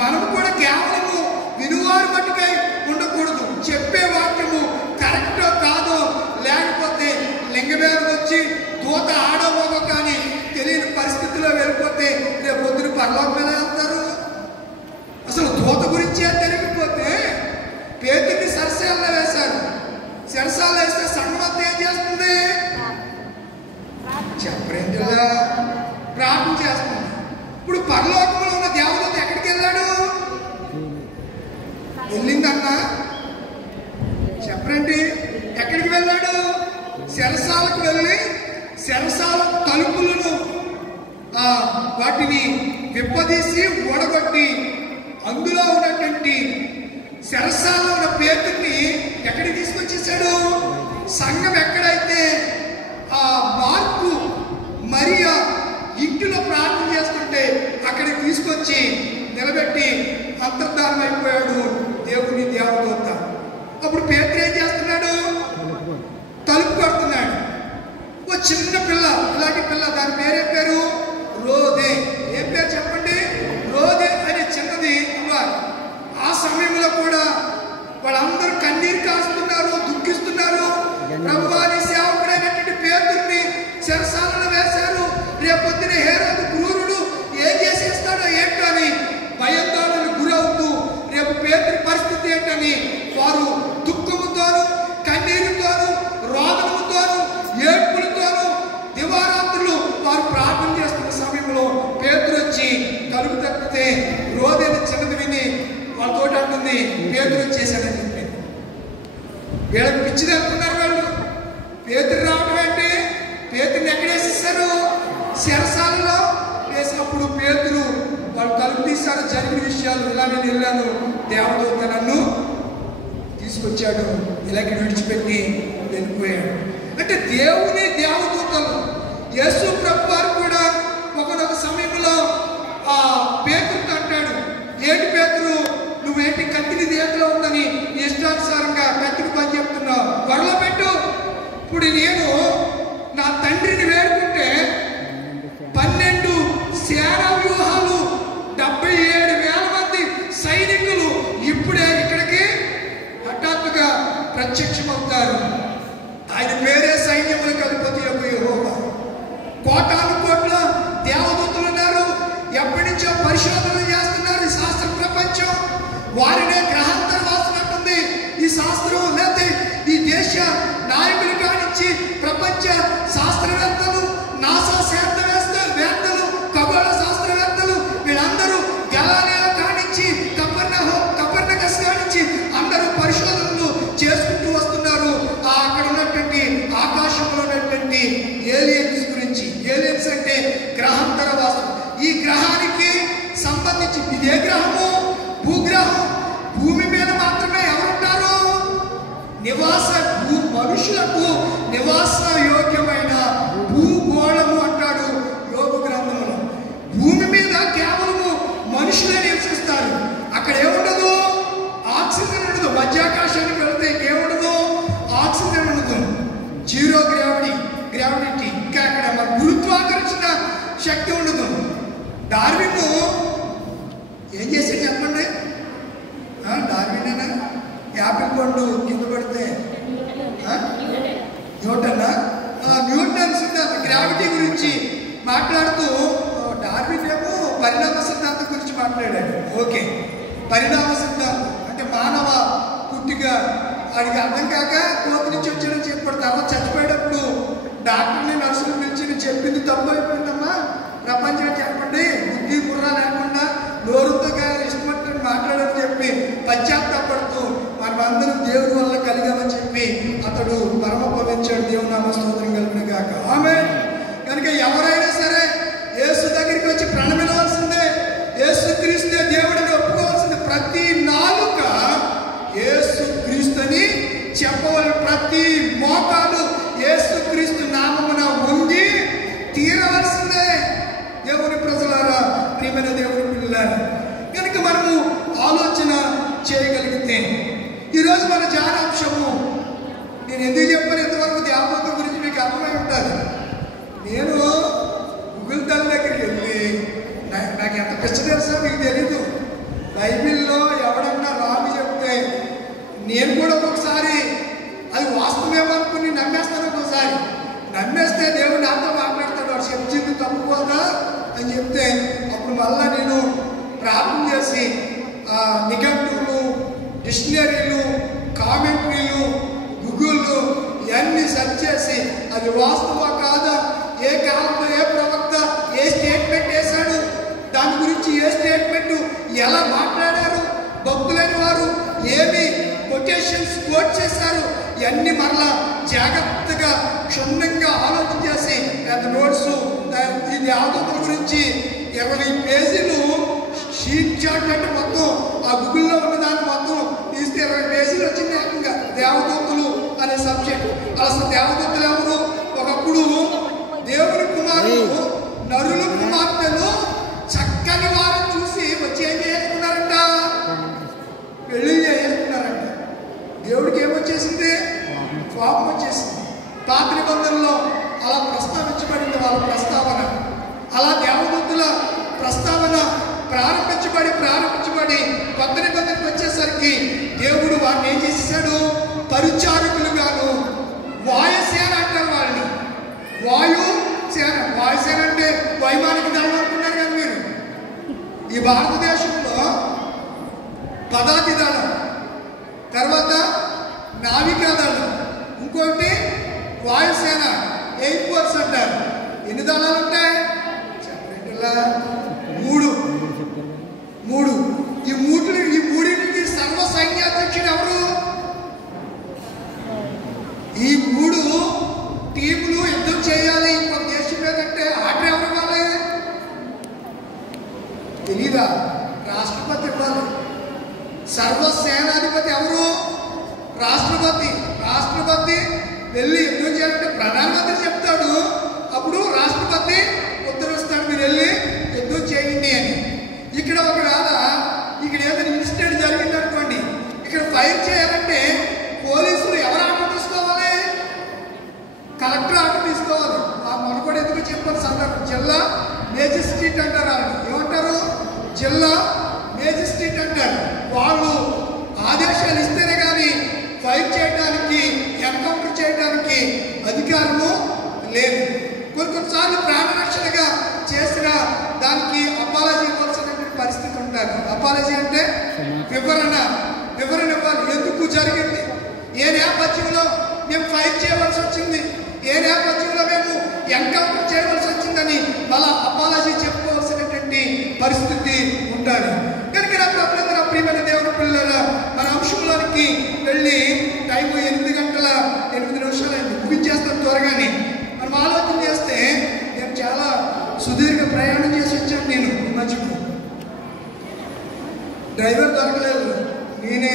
మనము కూడా కేవలము వినువారు మట్టుకై ఉండకూడదు. చెప్పే వాక్యము కరెక్టో కాదో, లేకపోతే లింగభేదం వచ్చి దూత ఆడవో కానీ తెలియని పరిస్థితిలో వెళ్ళిపోతే రేపు పొద్దున పరలోకం ఎలా వెళ్తారు? అసలు దూత గురించి అంటే ప్రార్థన చేస్తుంది. ఇప్పుడు పరలోకంలో ఉన్న దేవదూత ఎక్కడికి వెళ్ళాడు? వెళ్ళిందన్నా చెప్పండి, ఎక్కడికి వెళ్ళాడు? చెరసాలకు వెళ్ళి చెరసాల తలుపులను వాటిని విప్పదీసి ఊడగొట్టి అందులో ఉన్నటువంటి చెరసాలలో ఉన్న పేతుర్ని ఎక్కడికి తీసుకొచ్చేసాడు? సంఘం ఎక్కడైతే మార్కు మరియా ఇంటిలో ప్రార్థన చేస్తుంటే అక్కడికి తీసుకొచ్చి నిలబెట్టి అంతర్ధానం అయిపోయాడు దేవుని దేవదూత. అప్పుడు పేతురు ఏం చేస్తున్నాడు? తలుపు కొడుతున్నాడు. ఓ చిన్న పిల్ల, ఇలాంటి పిల్ల, దాని పేరే పేరు రోదే. ఏం పేరు చెప్పండి? రోదే అనే చిన్నది అమ్మారు. ఆ సమయంలో కూడా వాళ్ళందరూ కన్నీరు కాస్తున్నారు, దుఃఖిస్తున్నారు. ప్రభువా, నీ సేవకుడైనటువంటి పేతుర్ని చెరసాలలో వేశారు, రేపొద్దున హేరోదు క్రూరుడు ఏం చేసేస్తాడో ఏంటో అని భయాందోళనకు గురవుతూ రేపు పేతురి పరిస్థితి ఏంటని వారు దుఃఖముతోను కన్నీరుతోను రోదనముతోను ఏడ్పులతోను దివారాత్రులు వారు ప్రార్థన చేస్తున్న సమయంలో పేతురు వచ్చి తలుపు తప్పితే రోదైన చిన్నది విని వాళ్ళతో అంటుంది, పేతురు వచ్చేసాడని చెప్పి. వీళ్ళకి పిచ్చిది అనుకున్నారు వాళ్ళు. పేతురు రావడం అంటే పేతురిని ఎక్కడ వేసేసారు? చెరసాలలో వేసినప్పుడు పేతురు వాళ్ళు తలుపు తీశారు. జరిగిన విషయాలు ఇలా నేను వెళ్ళాను, దేవదూత నన్ను తీసుకొచ్చాడు, ఇలాగే విడిచిపెట్టి వెళ్ళిపోయాడు. అంటే దేవుని దేవదూతలు యేసు ప్రభు వారు కూడా ఒకనొక సమయంలో పేతురుతో అంటాడు, ఏంటి పేతురు, నువ్వేంటి కత్తిని చేతిలో ఉందని ఇష్టానుసారంగా కత్తికి పని చెప్తున్నావు, త్వరలో పెట్టు. ఇప్పుడు నేను నా తండ్రిని వేడుకుంటే 12 సేనా వ్యూహాలు 77,000 మంది సైనికులు ఇప్పుడే ఇక్కడికి హఠాత్తుగా ప్రత్యక్షమవుతారు. ఆయన పేరే సైన్యములకు అధిపతి యెహోవా. కోటాను కోట్ల దేవదూతలు ఉన్నారు. ఎప్పటి నుంచో పరిశోధనలు చేస్తున్నారు ఈ శాస్త్ర ప్రపంచం. వారినే గ్రహాంతర వాసన అంటుంది ఈ శాస్త్రం. లేకపోతే ఈ దేశ నాయకులు కానించి ప్రపంచ శాస్త్రవేత్తలు, నాసా శాస్త్రవేత్తలు, ఖగోళ శాస్త్రవేత్తలు, వీళ్ళందరూ గెలాలియో కానించి కపర్నకస్ కానించి అందరూ పరిశోధనలు చేసుకుంటూ వస్తున్నారు. అక్కడ ఉన్నటువంటి ఆకాశంలో ఉన్నటువంటి ఏలియన్స్ గురించి. ఏలియన్స్ అంటే గ్రహాంతర వాసం. ఈ గ్రహానికి సంబంధించి ఇదే గ్రహము భూగ్రహం. భూమి మీద మాత్రమే ఎవరుంటారు? మనుషులకు నివాస యోగ్యమైన భూగోళము అంటాడు యోగు గ్రంథంలో. భూమి మీద కేవలము మనుషులే నివసిస్తారు. అక్కడ ఏముండదు? ఆక్సిజన్ ఉండదు. మధ్యాకాశానికి వెళ్తే ఏముండదు? ఆక్సిజన్ ఉండదు. Zero gravity. ఇంకా అక్కడ మన గురుత్వాకర్షణ శక్తి ఉండదు. డార్విన్ ఏం చేశాడు చెప్పండి? డార్విన్ యాపిల్ పండు కింద పడితే న్యూటన్ సిద్ధాంతం గ్రావిటీ గురించి మాట్లాడుతూ డార్విన్ ఏమో పరిణామ సిద్ధాంతం గురించి మాట్లాడాడు. ఓకే, పరిణామ సిద్ధాంతం అంటే మానవ పుట్టిగా వాడికి అర్థం కాక కోతి నుంచి వచ్చాడని చెప్పాడు. తర్వాత చచ్చిపోయేటప్పుడు డాక్టర్ని నర్సులు పిలిచి నేను చెప్పింది తప్పు అయిపోయిందమ్మా, ప్రపంచం చెప్పండి, బుద్ధి బుర్ర లేకుండా నోరుతో కానీ ఇష్టపడినట్టు మాట్లాడని చెప్పి పశ్చాత్తాపడుతూ మనమందరం దేవుడి వల్ల కలిగామని చెప్పి అతడు పరమపవించాడు. దేవుని నామ స్తోత్రం కలుగును గాక. ఆమేన్. కనుక ఎవరైనా సరే యేసు దగ్గరికి వచ్చి ప్రణమిలవలసిందే. యేసు క్రీస్తునే దేవుడిని ఒప్పుకోవాల్సిందే. ప్రతి నాలుక యేసు క్రీస్తుని చెప్పవలసిన, ప్రతి మోకాలు యేసు క్రీస్తు నామమున వంగి తీరవలసిందే. దేవుని ప్రజలారా, ప్రియమైన దేవుని పిల్లలారా, కనుక మనము ఆలోచన చేయగలిగితే ఈరోజు మన ధ్యానాంశము నేను ఎందుకు చెప్పాను ఇంతవరకు దేవదూత గురించి మీకు అర్థమై ఉంటుంది. నేను గూగుల్ తల్లి దగ్గరికి వెళ్ళి నాకు ఎంత పిచ్చ తెలుసో మీకు తెలీదు. బైబిల్లో ఎవడన్నా రామి చెప్తే నేను కూడా ఒక్కొక్కసారి అది వాస్తవమేమనుకుని నమ్మేస్తాను. ఒక్కోసారి నమ్మేస్తే దేవుడు నాతో మాట్లాడతాడు, వాడు చెప్పింది తప్పుకోదా అని చెప్తే అప్పుడు మళ్ళా నేను ప్రార్థన చేసి నిఘంటువులు, డిక్షనరీలు, కామెంటరీలు, గూగుళ్ళు ఇవన్నీ సెర్చ్ చేసి అది వాస్తవా కాదా, ఏ కాలంలో ఏ ప్రవక్త ఏ స్టేట్ వచ్చేసారు. ఇవన్నీ మరలా జాగ్రత్తగా క్షుణ్ణంగా ఆలోచన చేసి పెద్ద నోట్స్ ఈ దేవదూతల గురించి 20 పేజీలు షీట్ చాట్ అంటే మొత్తం ఆ గూగుల్లో ఉన్న దాన్ని మొత్తం తీస్తే 20 పేజీలు వచ్చింది. ఏకంగా దేవదూతలు అనే సబ్జెక్ట్. అసలు దేవదూతలు ఎవరు? ఒకప్పుడు దేవుని కుమారులు నరుల కుమార్తెలు చక్కని వారిని చూసి వచ్చి ఏం చేసుకున్నారంట? పెళ్లి చేసుకున్నారంట. దేవుడికి ఏమొచ్చేసింది? కోపం వచ్చేసింది. పాత నిబంధనలో అలా ప్రస్తావించబడింది వాళ్ళ ప్రస్తావన. అలా దేవదూతల ప్రస్తావన ప్రారంభించబడి కొత్త నిబంధనకు వచ్చేసరికి దేవుడు వాడిని ఏం చేసేసాడు? పరిచారకులుగాను వాయుసేన అంటారు వాళ్ళని. వాయుసేన అంటే వైమానిక దళం అనుకున్నారు కదా మీరు. ఈ భారతదేశంలో పదాతి దళం, తర్వాత నావికా దళం, ఇంకోటి వాయుసేన, ఎయిర్ ఫోర్స్ అంటారు. ఎన్ని దళాలు ఉంటాయి? చెప్పండిలా 3. ఈ మూడింటికి సర్వ సైన్యాధ్యక్షుడు ఎవరు? ఈ 3 టీములు యుద్ధం చేయాలి ఇంకొక దేశం మీదంటే ఆర్డర్ ఎవరు ఇవ్వాలి? తెలీదా? రాష్ట్రపతి ఇవ్వాలి. సర్వసేనాధిపతి ఎవరు? రాష్ట్రపతి. రాష్ట్రపతి వెళ్ళి యుద్ధం చేయాలంటే ప్రధానమంత్రి చెప్తాడు. అప్పుడు రాష్ట్రపతి ఉత్తర్విస్తాడు, మీరు వెళ్ళి యుద్ధం చేయండి అని. ఇక్కడ ఒకవేళ ఇక్కడ ఏదైనా ఇన్సిడెంట్ జరిగింది అనుకోండి, ఇక్కడ ఫైర్ చేయాలంటే పోలీసులు ఎవరు ఆర్డర్ తీసుకోవాలి? కలెక్టర్ ఆర్డర్ తీసుకోవాలి. ఆ మనకు ఎందుకు చెప్పాలి సందర్భం? జిల్లా మేజిస్ట్రేట్ అంటారు. వాళ్ళు ఏమంటారు? జిల్లా మేజిస్ట్రేట్ అంటారు. వాళ్ళు ఆదేశాలు ఇస్తేనే కానీ ఫైర్ చేయడానికి, ఎన్కౌంటర్ చేయడానికి అధికారము లేదు. కొన్నిసార్లు ప్రాణరక్షణగా చేసిన దానికి అపాలజీ ఇవ్వాల్సినటువంటి పరిస్థితి ఉంటారు. అపాలజీ అంటే వివరణ ఇవ్వాలి. ఎందుకు జరిగింది, ఏ నేపథ్యంలో మేము ఫైర్ చేయవలసి వచ్చింది, ఏ నేపథ్యంలో మేము ఎన్కౌంటర్ చేయవలసి వచ్చిందని మళ్ళా అపాలజీ చెప్పుకోవాల్సినటువంటి పరిస్థితి ఉండాలి. కనుక నా ప్రియమైన దేవుని పిల్లల మన అంశంలోనికి వెళ్ళి టైం 8:08 అయింది. ముగించేస్తాం త్వరగానే. మనం ఆలోచన చేస్తే నేను చాలా సుదీర్ఘ ప్రయాణం చేసి వచ్చాను. నేను ఈ మధ్యకు డ్రైవర్ దొరకలేదు. నేనే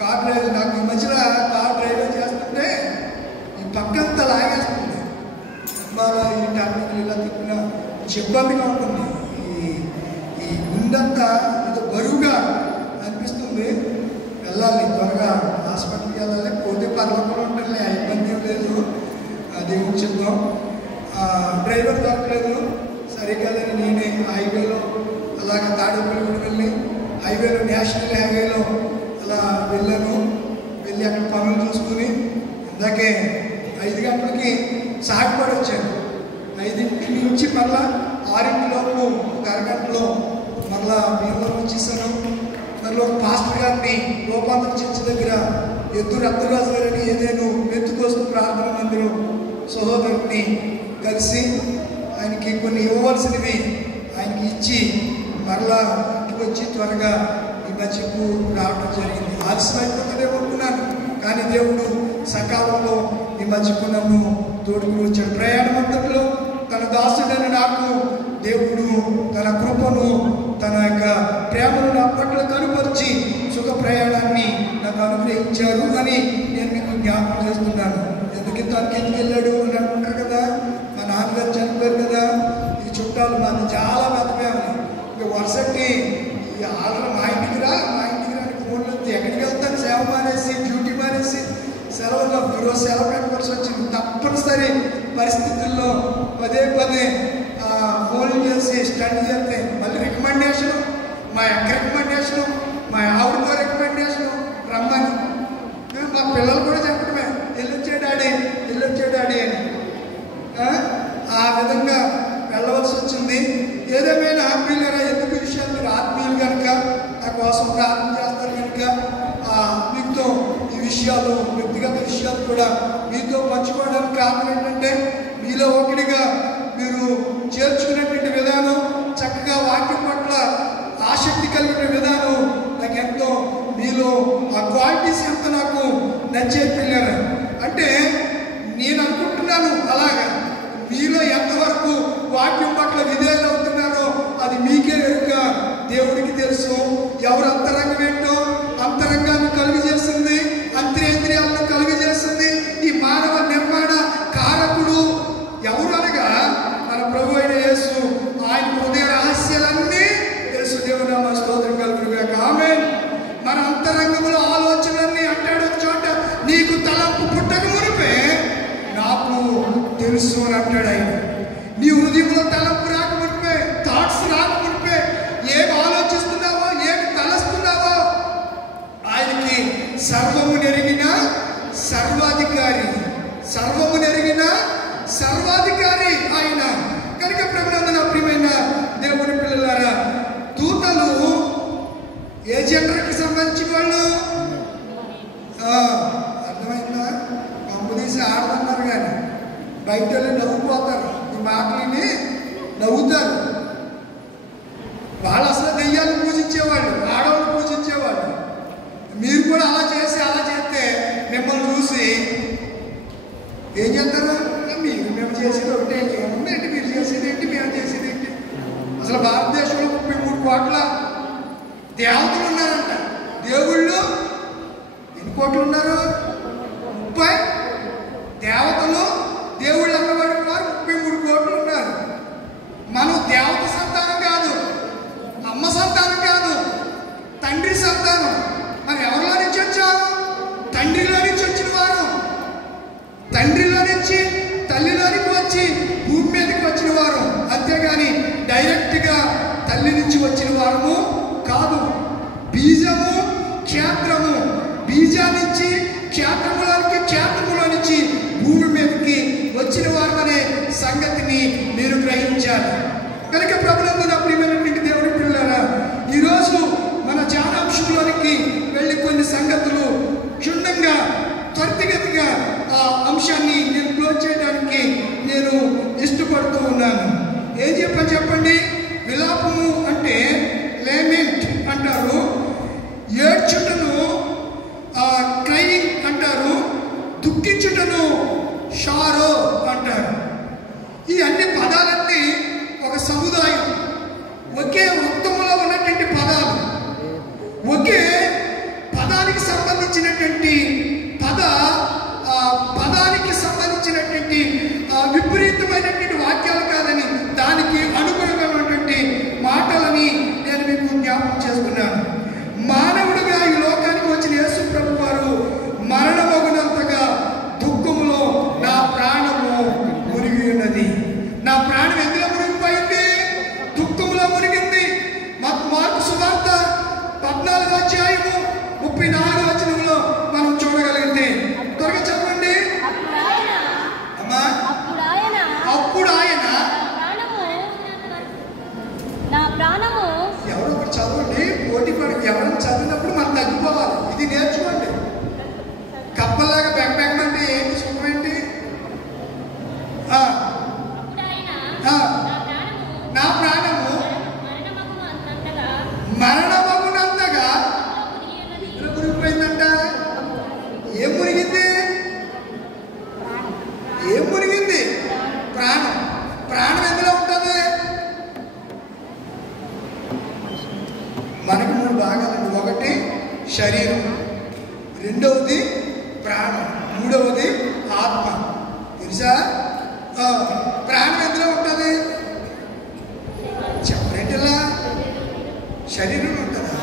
కార్ డ్రైవర్. నాకు ఈ మధ్యలో కార్ డ్రైవర్ చేస్తుంటే ఈ పక్కంతా లాగేస్తుంది. ఈ టర్నింగ్ ఇలా తిప్పిన ఇబ్బందిగా ఉంటుంది. ఈ గుండంతా ఏదో బరువుగా అనిపిస్తుంది. వెళ్ళాలి, త్వరగా హాస్పిటల్కి వెళ్ళాలి. పోతే పర్లోపల ఉంటుంది, ఆ ఇబ్బంది ఏం లేదు. దేవుడు చెప్తాం. డ్రైవర్ దొరకలేదు. సరే కదని నేనే హైవేలో అలాగా తాడేపల్లి వెళ్ళి హైవేలో నేషనల్ హైవేలో అలా వెళ్ళాను. వెళ్ళి అక్కడ పనులు చూసుకుని ఇందాకే 5 గంటలకి సాగిపడి వచ్చాను. 5 నుంచి మళ్ళా 6 ఒక అరగంటలో మళ్ళా మేము వచ్చేసాను. మళ్ళీ ఒక పాస్టర్ గారిని రూపాంతర చర్చి దగ్గర ఎద్దు రక్తరాజు గారిని ఏదేను మెత్తుకోసం ప్రార్థన మందిరం సహోదరుని కలిసి ఆయనకి కొన్ని ఇవ్వవలసినవి ఆయనకి ఇచ్చి మరలా ఇంటికి వచ్చి త్వరగా ఈ మధ్యకు రావడం జరిగింది. ఆలస్యమైపోతుందేమనుకున్నాను, కానీ దేవుడు సకాలంలో ఈ మధ్యకు నన్ను తోడుకుని వచ్చాడు. ప్రయాణం అంతట్లో తన దాసుడైన నాకు దేవుడు తన కృపను, తన యొక్క ప్రేమను నా పట్ల కనుపరిచి సుఖ ప్రయాణాన్ని నాకు అనుగ్రహించారు అని నేను మీకు జ్ఞాపకం చేస్తున్నాను. ఎందుకు వెళ్ళాడు అని అంటారు కదా. మా నాన్నగారు చనిపోయారు కదా. ఈ చుట్టాలు మాది చాలా పెద్దమే. ఇక వరుసటి ఈ ఆర్డర్ మా ఇంటికి రా ఫోన్లో ఎక్కడికి వెళ్తాను, సేవ మానేసి డ్యూటీ మానేసి సెలవులో ఈరోజు సెలవు పెట్టుకోవాల్సి వచ్చింది. తప్పనిసరి పరిస్థితుల్లో పదే ఫోన్లు చేసి స్టడీ చేస్తే మళ్ళీ రికమెండేషను, మా యొక్క రికమెండేషను, మా ఆవిడతో రికమెండేషను రమ్మని. మా పిల్లలు కూడా చెప్పడమే, వెళ్ళొచ్చే డాడీ అని. ఆ విధంగా వెళ్ళవలసి వచ్చింది. ఏదేమైనా పిల్లరా ఎందుకు విషయాలు మీరు ఆత్మీయులు కనుక నా కోసం ప్రార్థన చేస్తారు కనుక మీతో ఈ విషయాలు, వ్యక్తిగత విషయాలు కూడా మీతో పంచుకోవడానికి కారణం ఏంటంటే మీలో ఒకటిగా మీరు చేర్చుకునేటువంటి విధానం, చక్కగా వాక్యం పట్ల ఆసక్తి కలిగిన విధానం నాకు ఎంతో, మీలో ఆ క్వాలిటీస్ ఎంత నాకు దేవుడికి తెలుసు. ఎవరు అంతరంగం ఏంటో, అంతరంగాన్ని కలుగు చేస్తుంది, అంతరేంద్రియాలను కలుగు చేస్తుంది. ఈ మానవ నిర్మాణ కారకుడు ఎవరు అనగా మన ప్రభు అయిన యేసు. ఆయన హృదయ రహస్యాలన్నీ తెలుసు. దేవుని నామ స్తోత్రం కలుగునుగాక. ఆమేన్. మన అంతరంగంలో ఆలోచనలన్నీ అంటాడు ఒక చోట, నీకు తలంపు పుట్టక మునిపే నాకు తెలుసు అని అంటాడు ఆయన. నీ హృదయంలో తలంపు రాకమునిపే, థాట్స్ రాకమునిపే, ఏం ఆలోచిస్తున్నావో, ఏం తలస్తున్నావో ఆయనకి సర్వము నెరిగిన సర్వాధికారి, సర్వము నెరిగిన సర్వాధికారి ఆయన. కనుక ప్రభునందున ప్రియమైన దేవుని పిల్లలారా, దూతలు ఏ జెండర్కి సంబంధించిన వాళ్ళు? అర్థమైందా? కంపెనీస్ ఆడదన్నారు కానీ బయట వెళ్ళి నవ్వుపోతారు, ఈ మాటలని నవ్వుతారు. వాళ్ళు అసలు దెయ్యాలను పూజించేవాళ్ళు, ఆడవాళ్ళు పూజించేవాళ్ళు. మీరు కూడా అలా చేసి అలా చేస్తే మిమ్మల్ని చూసి ఏం చేస్తారు? మేము చేసేది ఒకటే, ఏముందేంటి మీరు చేసేది ఏంటి, మేము చేసేది ఏంటి? అసలు భారతదేశంలో 33 కోట్ల దేవతలు ఉన్నారంట. దేవుళ్ళు ఎన్ని కోట్లు ఉన్నారు? 30 దేవతలు, దేవుళ్ళు అన్నవాడు వారు 33 కోట్లు ఉన్నారు. మనం దేవత సంతానం కాదు, అమ్మ సంతానం కాదు, తండ్రి సంతానం. మరి ఎవరిలో నుంచి వచ్చాము? తండ్రిలో నుంచి వచ్చిన వారు. తండ్రిలో నుంచి తల్లిలోనికి వచ్చి భూమి మీదకి వచ్చిన వారు, అంతేగాని డైరెక్ట్గా తల్లి నుంచి వచ్చిన వారము కాదు. బీజము క్షేత్రము, బీజా నుంచి క్షేత్రములోనికి, క్షేత్రములో నుంచి భూమి మీదకి వచ్చిన వారు అనే సంగతిని మీరు గ్రహించాలి. కనుక ప్రభునందున ప్రియమైనటువంటి దేవుని పిల్లలారా, ఈరోజు మన ధ్యానాంశంలోనికి వెళ్ళి కొన్ని సంగతులు క్షుణ్ణంగా త్వరితగతిగా ఆ అంశాన్ని నేను క్లోజ్ చేయడానికి నేను ఇష్టపడుతూ ఉన్నాను. ఏం చెప్పండి? విలాపము అంటే లేమెంట్ అంటారు, ఏడ్చుటను క్రైయింగ్ అంటారు, దుఃఖించుటను షారో అంటారు. ఈ అన్ని పదాలన్నీ ఒక సముదాయం, ఒకే వృత్తములో ఉన్నటువంటి పదాలు, ఒకే పదానికి సంబంధించినటువంటి పదానికి సంబంధించినటువంటి విపరీతమైనటువంటి వాక్యాలు కాదని, దానికి అనుగుణమైనటువంటి మాటలని నేను మీకు జ్ఞాపకం చేస్తున్నాను. మానవుడిగా ఈ లోకానికి వచ్చిన యేసు ప్రభు వారు మరణమగునంతగా దుఃఖములో నా ప్రాణము మునిగి ఉన్నది. నా ప్రాణం ఎందులో మునిగిపోయింది? దుఃఖంలో మునిగింది. మార్కు సువార్త 14వ అధ్యాయము 34వ వచనంలో మనం చూడగలిగితే, త్వరగా చెప్పండి అమ్మా. అప్పుడు ఆయన ఎవరో ఒకటి చదవండి, పోటీ పడి ఎవరైనా చదివినప్పుడు మనం తగ్గిపోవాలి. ఇది నేర్చుకోండి. కప్పల్లాగా బెంగబెంగమంటే ఏంటి, సుఖం ఏంటి? నా ప్రాణము మరణమగునంతగా ఎదురు మునిగిపోయిందంట. ఏం మునిగింది? ఏం మునిగింది? ప్రాణం. ప్రాణం ఎందులో ఉంటుంది? మనకు 3 భాగాలండి. ఒకటి శరీరం, రెండవది ప్రాణం, మూడవది ఆత్మ. తెలుసా? ప్రాణం ఎందులో ఉంటుంది? చెప్పరేంటిలా? శరీరంలో ఉంటుందా?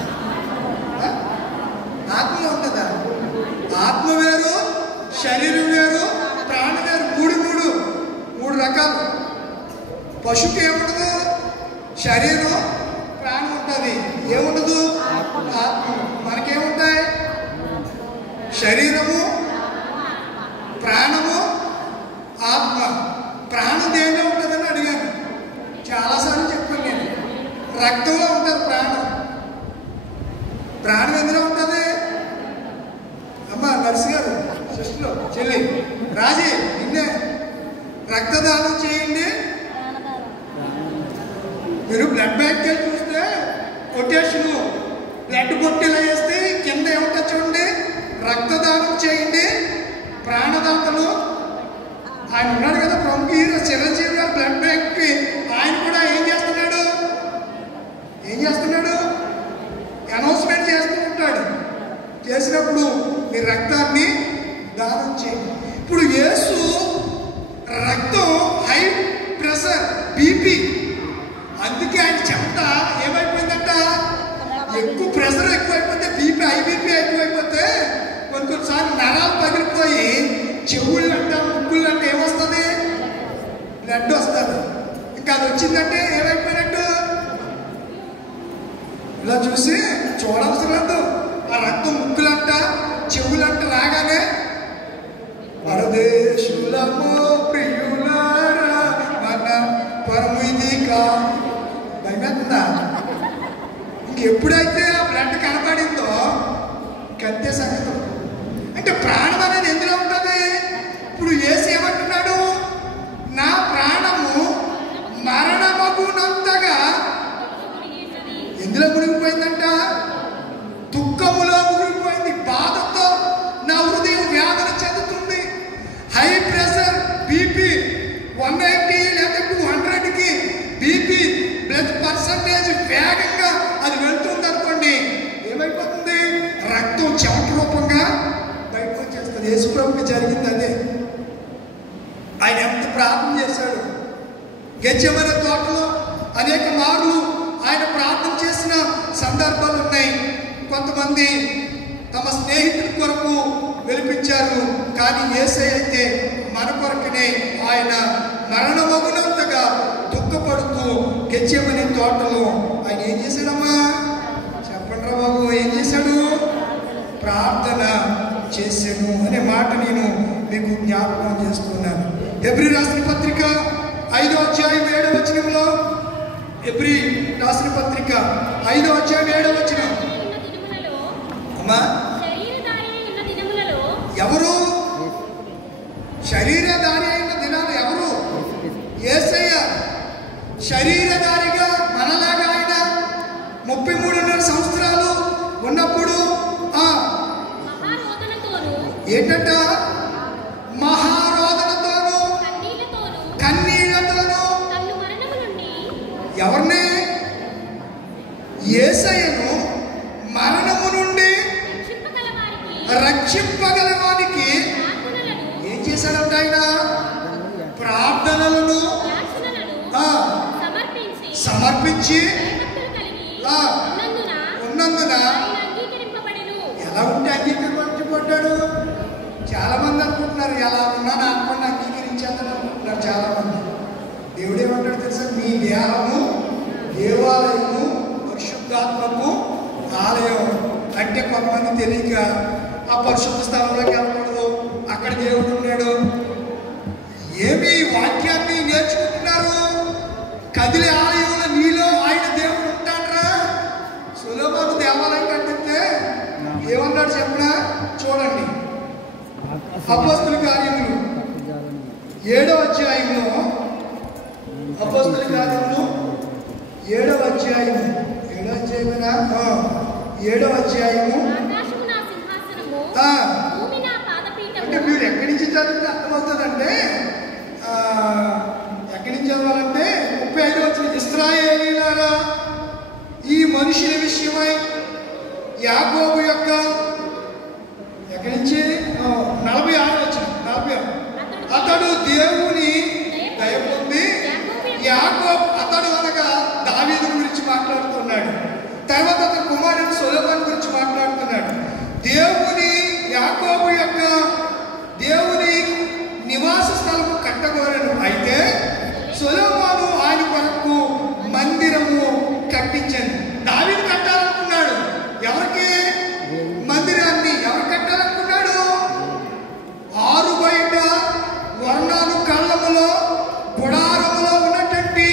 ఆత్మలో ఉంటుందా? ఆత్మ వేరు, శరీరం వేరు, ప్రాణం వేరు. మూడు రకాలు. పశువుకి ఏముండదు? శరీరం, ప్రాణం ఉంటుంది. ఏముండదు? ఆత్మ. మనకేముంటాయి? శరీరము, ప్రాణము, ఆత్మ. ప్రాణం దేంట్లో ఉంటుందని అడిగాను, చాలాసార్లు చెప్పాను నేను. రక్తంలో ఉంటుంది ప్రాణం. ప్రాణం ఎందులో ఉంటుంది? అమ్మ నర్సు గారు, సిస్టర్, చెల్లి రాజీ, నిన్నే రక్తదానం చేయండి. మీరు బ్లడ్ బ్యాంక్ వెళ్ళి చూస్తే కొటేషను బ్లడ్ బొట్టెలా వేస్తే కింద ఏముంటుంది చూడండి, రక్తదానం చేయండి ప్రాణదాతలు. ఆయన ఉన్నాడు కదా ప్రముఖ హీరో చిరంజీవి గారు, బ్లడ్ బ్యాంక్కి ఆయన కూడా ఏం చేస్తున్నాడు? ఇలా చూసి చూడవసరం లేదు. ఆ రక్తం ముక్కులంట చెవులంట రాగానే పరదేశులము ప్రియులారా మన పరము ఇది భయమేస్తుందా? ఇంకెప్పుడైతే ఆ బ్లడ్ కనబడిందో ఇంకంతే సంగతి. అంటే ప్రాణం అనేది ఎందులో ఉంటుంది? ఇప్పుడు యేసు ఏమంటున్నాడు? నా ప్రాణము మరణమగునంతగా ఎందులో మునిగిపోయిందంట? దుఃఖములో మునిగిపోయింది. బాధతో నా హృదయం వ్యాధన చెందుతుంది. హై ప్రెషర్ బీపీ 180 లేదా 200కి బీపీ బ్లడ్ పర్సంటేజ్ వేగంగా అది వెళ్తుంది అనుకోండి, ఏమైపోతుంది? రక్తం చెమట రూపంగా బయటకు వచ్చేస్తుంది. యేసుప్రభుకి జరిగింది అదే. ఆయన ఎంత ప్రార్థన చేశాడు. గెత్సేమనే తోటలో అనేక మార్లు ఆయన ప్రార్థన చేసిన సందర్భాలు ఉన్నాయి. కొంతమంది తమ స్నేహితుల కొరకు వెలిపించారు, కానీ యేసయ్య అయితే మన కొరకునే ఆయన మరణమగునంతగా దుఃఖపడుతూ గెత్సేమనే తోటలో ఆయన ఏం చేశాడమ్మా? చెప్పండి రా బాబు, ఏం చేశాడు? ప్రార్థన చేశాను అనే మాట నేను మీకు జ్ఞాపకం చేస్తున్నాను. హెబ్రీ రాసిన పత్రిక 5వ అధ్యాయం 7వ వచనంలో, హెబ్రీ రాసిన పత్రిక 5వ అధ్యాయం 7వ వచనం. అమ్మా, ఎవరు శరీరధారి అయిన దినాలు? ఎవరు? యేసయ్య శరీరధారిగా మనలాగా ఆయన 33.5 సంవత్సరాలు ఉన్నప్పుడు ఏంటంట? మహారోదనతోను కన్నీళ్లతోను ఎవరిని? యేసయ్యను మరణము నుండి రక్షింపగలవానికి ఏం చేశాడంట? ఆయన ప్రార్థనలను సమర్పించి ఉన్నందున ఎలా ఉంటే అంగీకరించబడ్డాడు. చాలా మంది అనుకుంటున్నారు ఎలా ఉన్నా అనుకుని అంగీకరించేద్దాం అనుకుంటున్నారు చాలా మంది. దేవుడు ఏమంటాడు తెలుసా? మీ దేహము దేవాలయము పరిశుద్ధాత్మకు ఆలయం. అంటే కొంతమంది తెలియక ఆ పరిశుద్ధ స్థలంలోకి వెళ్ళకూడదు, అక్కడ దేవుడు ఉన్నాడు. ఏమి వాక్యాన్ని నేర్చుకుంటున్నారు? కదిలే ఆలయంలో నీలో ఆయన దేవుడు ఉంటాడరా? సొలొమోను దేవాలయం కట్టితే ఏమన్నాడు చెప్పనా? చూడండి, అపోస్తలుల కార్యములు 7వ అధ్యాయంలో, అపోస్తలుల కార్యములు 7వ అధ్యాయము 7వ అధ్యాయము. అంటే మీరు ఎక్కడి నుంచి చదివితే అర్థమవుతుందంటే, ఎక్కడి నుంచి చదవాలంటే 35 వచ్చిన ఇశ్రాయేలీయులారా, ఈ మనుషుల విషయమై యాకోబు యొక్క ఎక్కడి నుంచి 46 వచ్చిన 46 అతడు దేవుని దయ పొంది యాకోబు, అతడు అనగా దావీదు గురించి మాట్లాడుతున్నాడు. తర్వాత అతని కుమారుడు సొలొమోను గురించి మాట్లాడుతున్నాడు. దేవుని యాకోబు యొక్క దేవుని నివాస స్థలము కట్టగోరను. అయితే సొలొమోను ఆయన కొరకు మందిరము కట్టించాను. దావీదు కట్టాలనుకున్నాడు. ఎవరికి? మందిరాన్ని. ఎవరు కట్టాలనుకున్నాడు? 6 బయట వర్ణాలు కళ్ళములో గుడారములో ఉన్నటువంటి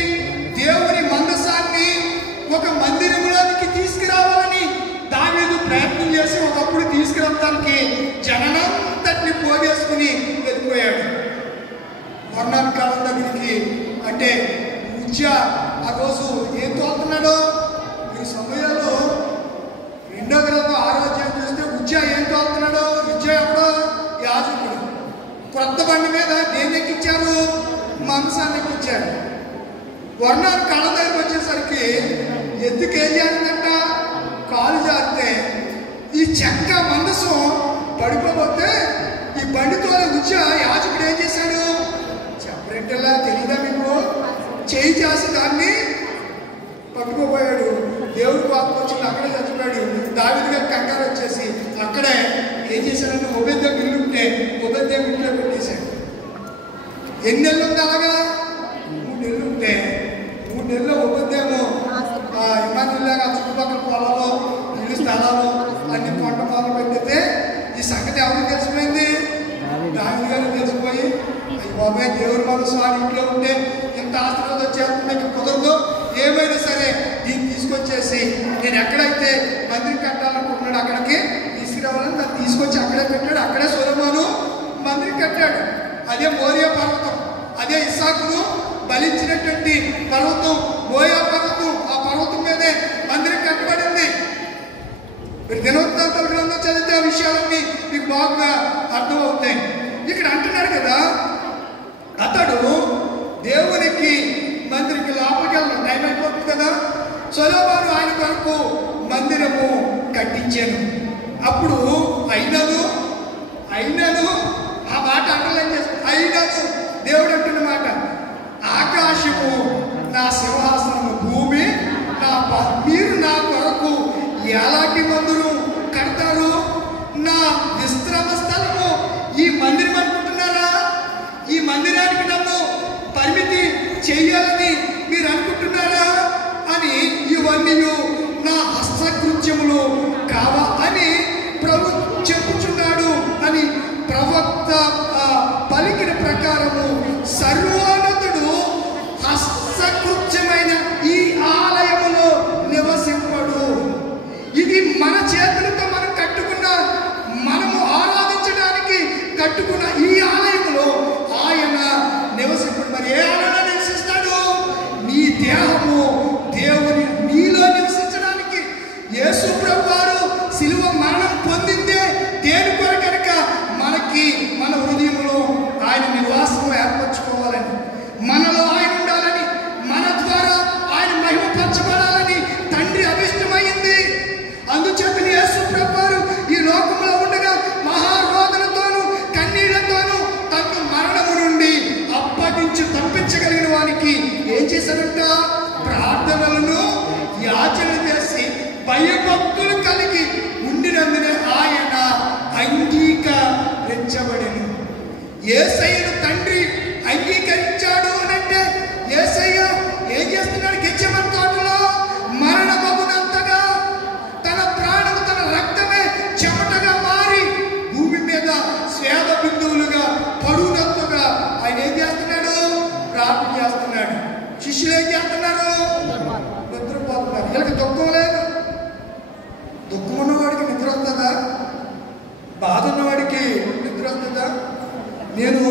దేవుని మందసాన్ని ఒక మందిరంలోనికి తీసుకురావాలని దావీదు ప్రయత్నం చేసి ఒకప్పుడు తీసుకురావడానికి జననంతటిని పోగేసుకుని వెళ్ళిపోయాడు వర్ణాలు కాలం దగ్గరికి. అంటే ఉజ్జా ఆ రోజు ఏం తోలుతున్నాడో ఈ సమయంలో 2వ గ్రంథం 6వ అధ్యాయం చూస్తే ఉజ్జా ఏం తోలుతున్నాడో? ఉజ్జా ఎవడో? యాజకుడు. క్రొత్త బండి మీద దేన్ని ఎక్కించారు? మాంసాన్ని ఎక్కించారు. వర్ణాలు కళ్ళ దగ్గరకు వచ్చేసరికి ఎత్తుకు ఏం చేయాలంట? కాలు జారితే ఈ చెక్క మందసం పడిపోతే ఈ బండితో ఉజ్జా యాజకుడు ఏం చేశాడు? చెప్పరేంటలా తెలియదా మీకు? చేయి చేసి దాన్ని పట్టుకోపోయాడు. దేవుడు కోపం వచ్చింది, అక్కడే చచ్చిపోయాడు. దావీదు గారి కంగారు వచ్చేసి అక్కడే ఏం చేశాడంటే ఒబేద్యం ఇల్లు ఉంటే ఒబేద్యం ఇంట్లో పెట్టేశాడు. ఎన్ని నెలలు ఉంది అలాగా? 3 నెలలు ఉంటే 3 నెలల్లో ఒబేద్యము ఇమానుయేలాగా చుట్టుపక్కల చుట్టుపక్కల పొలాలు ఇల్లు స్థలాలు అన్ని కొండ మొదలు పెట్టితే ఈ సంగతి ఎవరికి తెలిసిపోయింది? దాని గారికి తెలిసిపోయి అయ్యి బాబాయ్ దేవుడి మనసు వారి ఇంట్లో ఉంటే ఇంత ఆశీర్వాదం వచ్చేస్తుంది, మీకు కుదరదు, ఏమైనా సరే దీన్ని తీసుకొచ్చేసి నేను ఎక్కడైతే మందిరం కట్టాలనుకుంటున్నాడు అక్కడికి తీసుకురావాలని దాన్ని తీసుకొచ్చి అక్కడే పెట్టాడు. అక్కడే సొలొమోను మందిరం కట్టాడు. అదే మోరియా పర్వతం, అదే ఇస్సాకును బలించినటువంటి పర్వతం మోరియా పర్వతం. ఆ పర్వతం మీదే మందిరం కట్టబడింది. మీరు దినవృత్తాంతాల గ్రంథం చదివితే ఆ విషయాలన్నీ మీకు బాగా అర్థమవుతాయి. ఇక్కడ అంటున్నాడు కదా, అతడు దేవునికి మందిరికి లోపలికి వెళ్ళడం టైం అయిపోతుంది కదా. సొలొమోను ఆయన కొరకు మందిరము కట్టించాను. అప్పుడు అయినను ఆ మాట అండర్లైన్ చేసి అయినను దేవుడు అంటున్న మాట, ఆకాశము నా సింహాసనము, భూమి నా మీరు నా కొరకు ఎలాంటి మందిరం కడతారు? నా విశ్రమ స్థలము ఈ మందిరం అనుకుంటున్నారా? ఈ మందిరానికి నన్ను పరిమితి చెయ్యాలని మీరు అనుకుంటున్నారా అని ఇవన్నీ నా హస్తకృత్యములు కావా అని ప్రభు చెప్పుచున్నాడు అని ప్రవక్త పలికిన ప్రకారము సర్వోన్నతుడు హస్తకృత్యమైన ఈ ఆలయములో నివసింపడు. ఇది మన చేతులతో మనం కట్టుకున్న, మనము ఆరాధించడానికి కట్టుకున్న ఈ ఆలయంలో ఆయన నివసింపడు. మరి ఏ ఆలయంలో నివసిస్తాడు? నీ దేహము దేవుని నీలో నివసించడానికి. యేసు ప్రభువారు శిలువ మరణం పొందిందే దేని కొరకు కనుక మనకి మన హృదయంలో ఆయన నివాసం ఏర్పరచుకోవాలని, మనలో ఆయన ఉండాలని, మన ద్వారా ఆయన మహిమపరచబడాలని తండ్రి అభిష్టమైంది. అందుచేత యేసు ప్రభువారు ఈ లోకంలో ఉండగా మహారోదనతోనూ కన్నీళ్లతోనూ తన మరణము నుండి అప్పగించి తప్పించగలిగిన వానికి ఏం చేశాడంట? ప్రార్థనలను యాచన చేసి భయభక్తులు కలిగి ఉండినందునే ఆయన అంగీకరించబడెను. యేసయ్యను తండ్రి అంగీకరించాడు అంటే యేసయ్య ఏం చేస్తున్నాడు? గెత్సేమనే తోటలో మరణమగునంతగా తన ప్రాణము, తన రక్తమే చెమటగా మారి భూమి మీద స్వేద బిందువులుగా పడునంతగా ఆయన ఏం చేస్తున్నాడు? ప్రార్థన చేస్తున్నాడు. శిష్యులు ఏం చేస్తున్నారు? నిద్రపోతున్నారు. వీళ్ళకి దుఃఖం లేదు. దుఃఖం ఉన్నవాడికి నిద్ర వస్తుందా? బాధ ఉన్నవాడికి నిద్ర వస్తుందా? నేను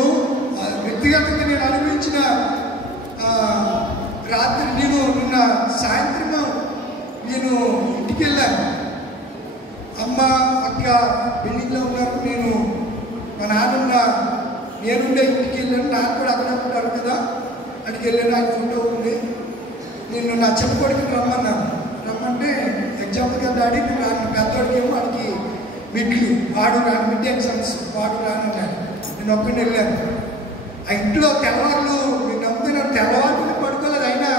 వ్యక్తిగతంగా నేను అనుభవించిన రాత్రి, నిన్న సాయంత్రం నేను ఇంటికి వెళ్ళాను. అమ్మ అక్క బిల్డింగ్లో ఉన్నారు. మా నాన్న నేనుండే ఇంటికి వెళ్ళాను. నాన్న కూడా అక్కడ ఉంటారు కదా, అక్కడికి వెళ్ళాను. ఆయన ఫోటో ఉంది. నేను నా చిన్న కొడుకుని రమ్మంటే ఎగ్జాంపుల్గా డాడీ నేను రాను, పెద్దవాడికి ఏమో వాడికి మిడ్లు, వాడు రాను, మిడ్ ఎగ్జామ్స్, వాడు రానన్నాడు. నేను ఒక్కడిని వెళ్ళాను. ఆ ఇంట్లో తెల్లవాళ్ళు, నేను నమ్ముతున్నాను, తెల్లవారులు పడుకోలేదు. అయినా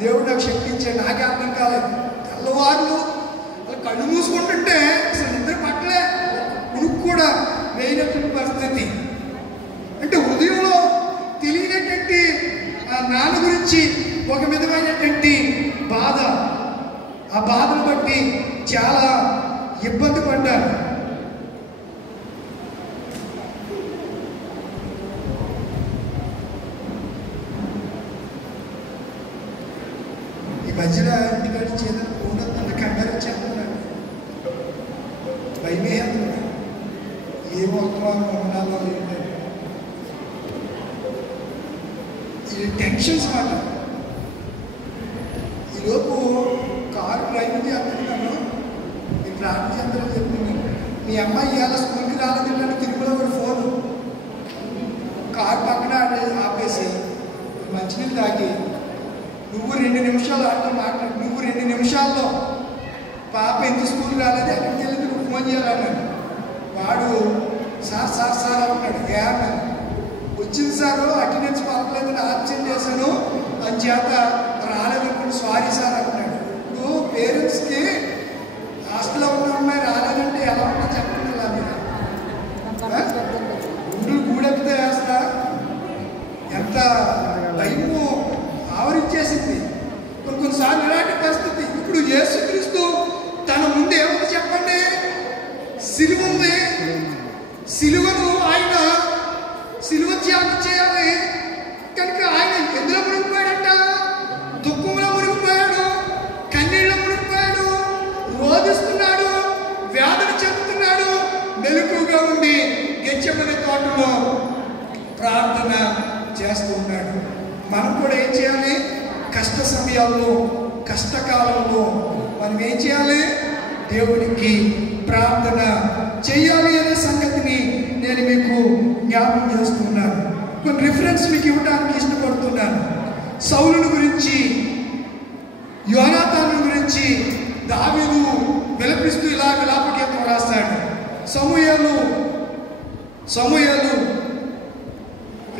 దేవుడు నాకు శక్తి ఇచ్చాడు. నాకే అర్థం కాలేదు. తెల్లవారులు కళ్ళు మూసుకుంటుంటే అసలు నిద్ర పట్టలే, ఉడుకు కూడా వేయనటువంటి పరిస్థితి. అంటే హృదయంలో తెలియనటువంటి నాన్న గురించి ఒక విధమైనటువంటి బాధ, ఆ బాధను బట్టి చాలా ఇబ్బంది పడ్డాను. ఈ మధ్యన ఇంటికాడ చేతులు కూడొద్దంటే కంగారు వచ్చేస్తున్నాడు, భయమే అవుతున్నాడు. ఏ వర్తమానం ఉండాలో ఈ టెన్షన్స్ మాట. ఈలోపు కారు డ్రైవింగ్ చేస్తున్నాను, మీ ప్రార్థన చేస్తారని చెప్తున్నాను. మీ అమ్మాయి ఇవాళ స్కూల్కి రాలేదంటే తిరుమల కూడా ఫోను, కారు పక్కన ఆపేసి మంచినీళ్ళు తాగి నువ్వు 2 నిమిషాలు అంటే మాట్లాడు, నువ్వు 2 నిమిషాల్లో పాప ఎంత స్కూల్ రాలేదు, ఎక్కడికి వెళ్ళి నువ్వు ఫోన్ చేయాలన్నాడు. వాడు సార్ సార్ సార్ అంటున్నాడు. ఏ అన్నాను, వచ్చింది సార్, అటెండెన్స్ పర్లేదు, ఆబ్సెంట్ చేశాను అని చేత రాలేదనుకోండి, సారీ సార్ అంటున్నాడు. ఇప్పుడు పేరెంట్స్కి హాస్టల్లో ఉన్న అమ్మాయి రాలేదంటే ఎలా ఉన్నా చెప్పండి, అలా మీరు గుండెలు గూడెప్పితే వేస్తా, ఎంత భయము ఆవరించేసింది. కొన్నిసార్లు ఇలాంటి పరిస్థితి. ఇప్పుడు యేసుక్రీస్తు ముందు ఏముంది చెప్పండి? సిలువ ఉంది. సిలువను ఆయన సిలువ త్యాగం చేయాలి కనుక ఆయన ఎందులో మునిగిపోయాడంట? దుఃఖంలో మునిగిపోయాడు, కన్నీళ్ళలో మునిగిపోయాడు, రోధిస్తున్నాడు, వ్యాధులు చెందుతున్నాడు, మెలకుగా ఉండి గెత్సేమనే తోటలో ప్రార్థన చేస్తూ ఉన్నాడు. మనం కూడా ఏం చేయాలి? కష్ట సమయాల్లో, కష్టకాలంలో మనం ఏం చేయాలి? దేవునికి ప్రార్థన చేయాలి అనే సంగతిని నేను మీకు జ్ఞాపకం చేస్తున్నాను. కొన్ని రిఫరెన్స్ మీకు ఇవ్వడానికి ఇష్టపడుతున్నాను. సౌలుని గురించి, యోనాతాను గురించి దావీదు విలపిస్తూ ఇలా విలాపగీతం రాస్తాడు. సమూయేలు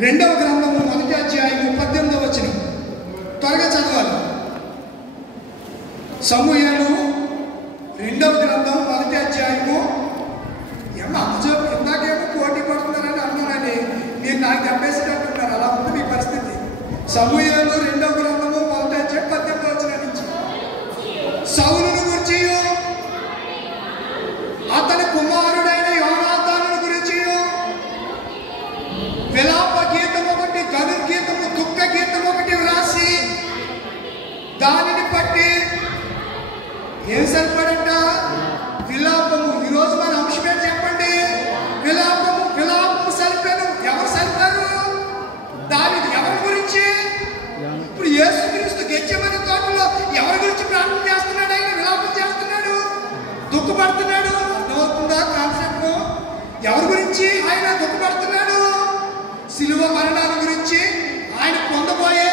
2వ గ్రంథము 1వ అధ్యాయము 18వ వచనం త్వరగా చదవాలి. సమూయేలు 2వ గ్రంథం 1వ అధ్యాయము. ఇందాకేమో పోటీ పడుతున్నారని అన్నానని మీరు నాకు దెబ్బేసినట్టున్నారు. అలా ఉంది మీ పరిస్థితి. సమూయేలు 2వ గ్రంథము 1వ అధ్యాయం 18వ వచనం నుంచి సౌలును గురించి, అతని కుమారుడైన యోనాతాను గురించి విలాప గీతం ఒకటి, ధనుర్గీతము, దుఃఖ గీతం ఒకటి వ్రాసి దానిని బట్టి ఏం సరిపడంట? విలాపము. ఈరోజు మన అంశం ఏంటి చెప్పండి? విలాపము. విలాపము సరిపోను. ఎవరు సరిపారు? దావీదు. ఎవరి గురించి? ఇప్పుడు యేసుక్రీస్తు గెత్సేమనే తోటలో ఎవరి గురించి ప్రార్థన చేస్తున్నాడు? ఆయన విలాపం చేస్తున్నాడు, దుఃఖపడుతున్నాడు. అర్థమవుతుందా కాన్సెప్ట్? ఎవరి గురించి ఆయన దుఃఖపడుతున్నాడు? సిలువ మరణాల గురించి, ఆయన పొందబోయే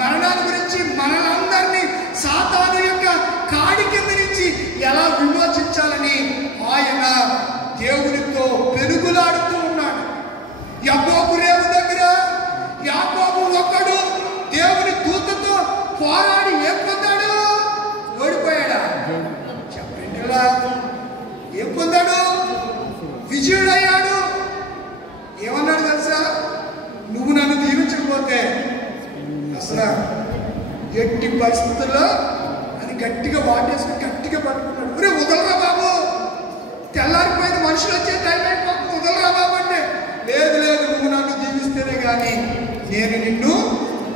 మరణాల గురించి, మనలందరినీ సాతాను యొక్క కాడి కింద నుంచి ఎలా విమోచించాలని ఆయన దేవునితో పెనుగులాడుతూ ఉన్నాడు. యాకోబు రేవు దగ్గర యాకోబు ఒక్కడు దేవుని దూతతో పోరాడి ఏం పొందాడు? ఓడిపోయాడా? చెప్పండి. ఏం పొందాడు? విజయుడయ్యాడు. ఏమన్నాడు తెలుసా? నువ్వు నన్ను దీవించకపోతే అసలు ఎట్టి పరిస్థితుల్లో అని గట్టిగా వాటేసుకుని గట్టిగా పట్టుకున్నాడు. ఒరే వదలరా బాబు, తెల్లారిపోయిన మనుషులు వచ్చే టైం అయిపోతుంది, వదలరా బాబు అంటే, లేదు లేదు నువ్వు నన్ను దీవిస్తేనే కానీ నేను నిన్ను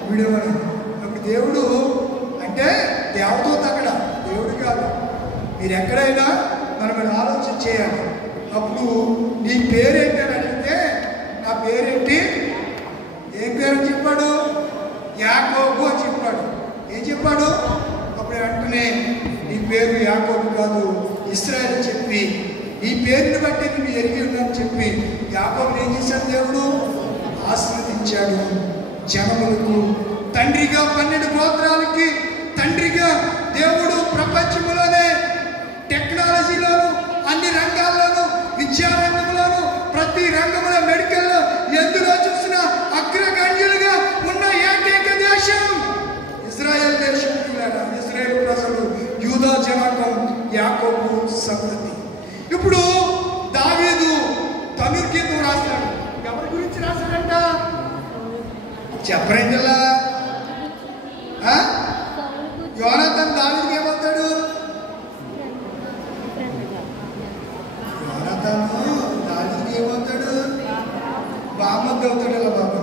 విడవను. అప్పుడు దేవుడు అంటే దేవదూత, అక్కడ దేవుడు కాదు. మీరు ఎక్కడైనా మనం ఆలోచన చేయాలి. అప్పుడు నీ పేరేంటి అని అడిగితే నా పేరేంటి? ఏం పేరు చెప్పాడు? యాకోబు అని చెప్పాడు. ఏం చెప్పాడు? అప్పుడు వెంటనే నీ పేరు యాకోబు కాదు ఇశ్రాయేలు చెప్పి, నీ పేరుని బట్టి నేను ఎరిగి ఉన్నాను చెప్పి యాకోబుని ఏం చేశాడు? దేవుడు ఆశీర్వదించాడు. జనములకు తండ్రిగా, 12 గోత్రాలకి తండ్రిగా దేవుడు ప్రపంచంలోనే టెక్నాలజీలోను, అన్ని రంగాల్లోనూ, విద్యారంగంలోను, ప్రతి రంగంలో, మెడికల్లో ఎందులో చూసినా అగ్రగణ్యులుగా ఉన్న ఏకైక దేశం ఇజ్రాయెల్ దేశం. ఇజ్రాయెల్ ప్రజలు, యూదా జనాంగం, యాకోబు సంతతి. ఇప్పుడు దావీదు ధనుర్గీతం రాశాడు. ఎవరి గురించి రాశాడంట? చెప్పరేంజల్లా యోనాతాను దావీదుకి ఏమవుతాడు? యోనాతాను దావీదుకి ఏమవుతాడు? బామ్మద్దు అవుతాడు. అలా బాబా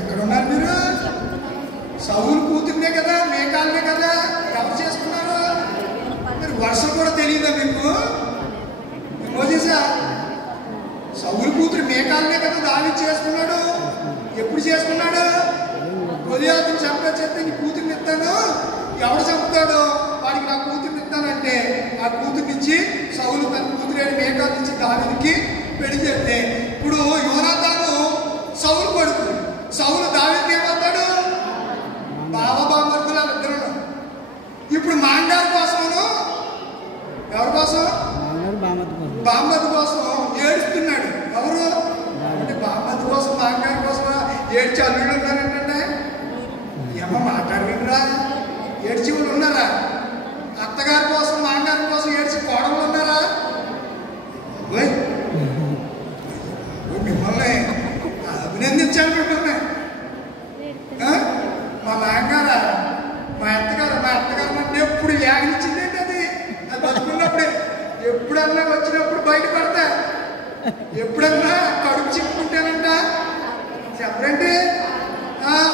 ఎక్కడున్నారు మీరు? సౌలు కూతుర్నే కదా, మేకాలనే కదా ఎవరు చేసుకున్నారు? మీరు వర్షం కూడా తెలియదా మీకు? మోసేసా సౌలు కూతురు మేకాలనే కదా దావీదు చేసుకున్నాడు. ఎప్పుడు చేసుకున్నాడు? గొలియాతుని చంపేస్తే నీ కూతుర్ని ఇస్తాను, ఎవడు చంపుతాడో వాడికి నా కూతుర్ని ఇస్తానంటే ఆ కూతుర్నిచ్చి సౌలు తన కూతురైన మేకాల నుంచి దావీదుకి పెళ్లి చేస్తే, ఇప్పుడు యోనాతాను సౌలు కొడుకు. సౌలు దావీదుకి ఏమవుతాడు? బామర్దులు ఇద్దరు. ఇప్పుడు మాంగారు కోసమును, ఎవరి కోసం? బామ్మద్దు కోసం ఏడుస్తున్నాడు. ఎవరు అంటే బామ్మద్దు కోసం, మాంగారు కోసం ఏడ్చి అల్లుడు ఉన్నారంటే ఏమో మాట్లాడరా? ఏడ్చి వాళ్ళు ఉన్నారా? అత్తగారి కోసం, మాంగారి కోసం ఏడ్చి కోడలు ఉన్నారా? మిమ్మల్ని అభినందించాను. మిమ్మల్ని మా నాన్నగారా, మా అత్తగారు అంటే ఎప్పుడు యాగనిచ్చింది ఏంటి? అది బతుకున్నప్పుడే ఎప్పుడన్నా వచ్చినప్పుడు బయటపడతా, ఎప్పుడన్నా కడుపు చిక్కుంటానంట చెప్పండి,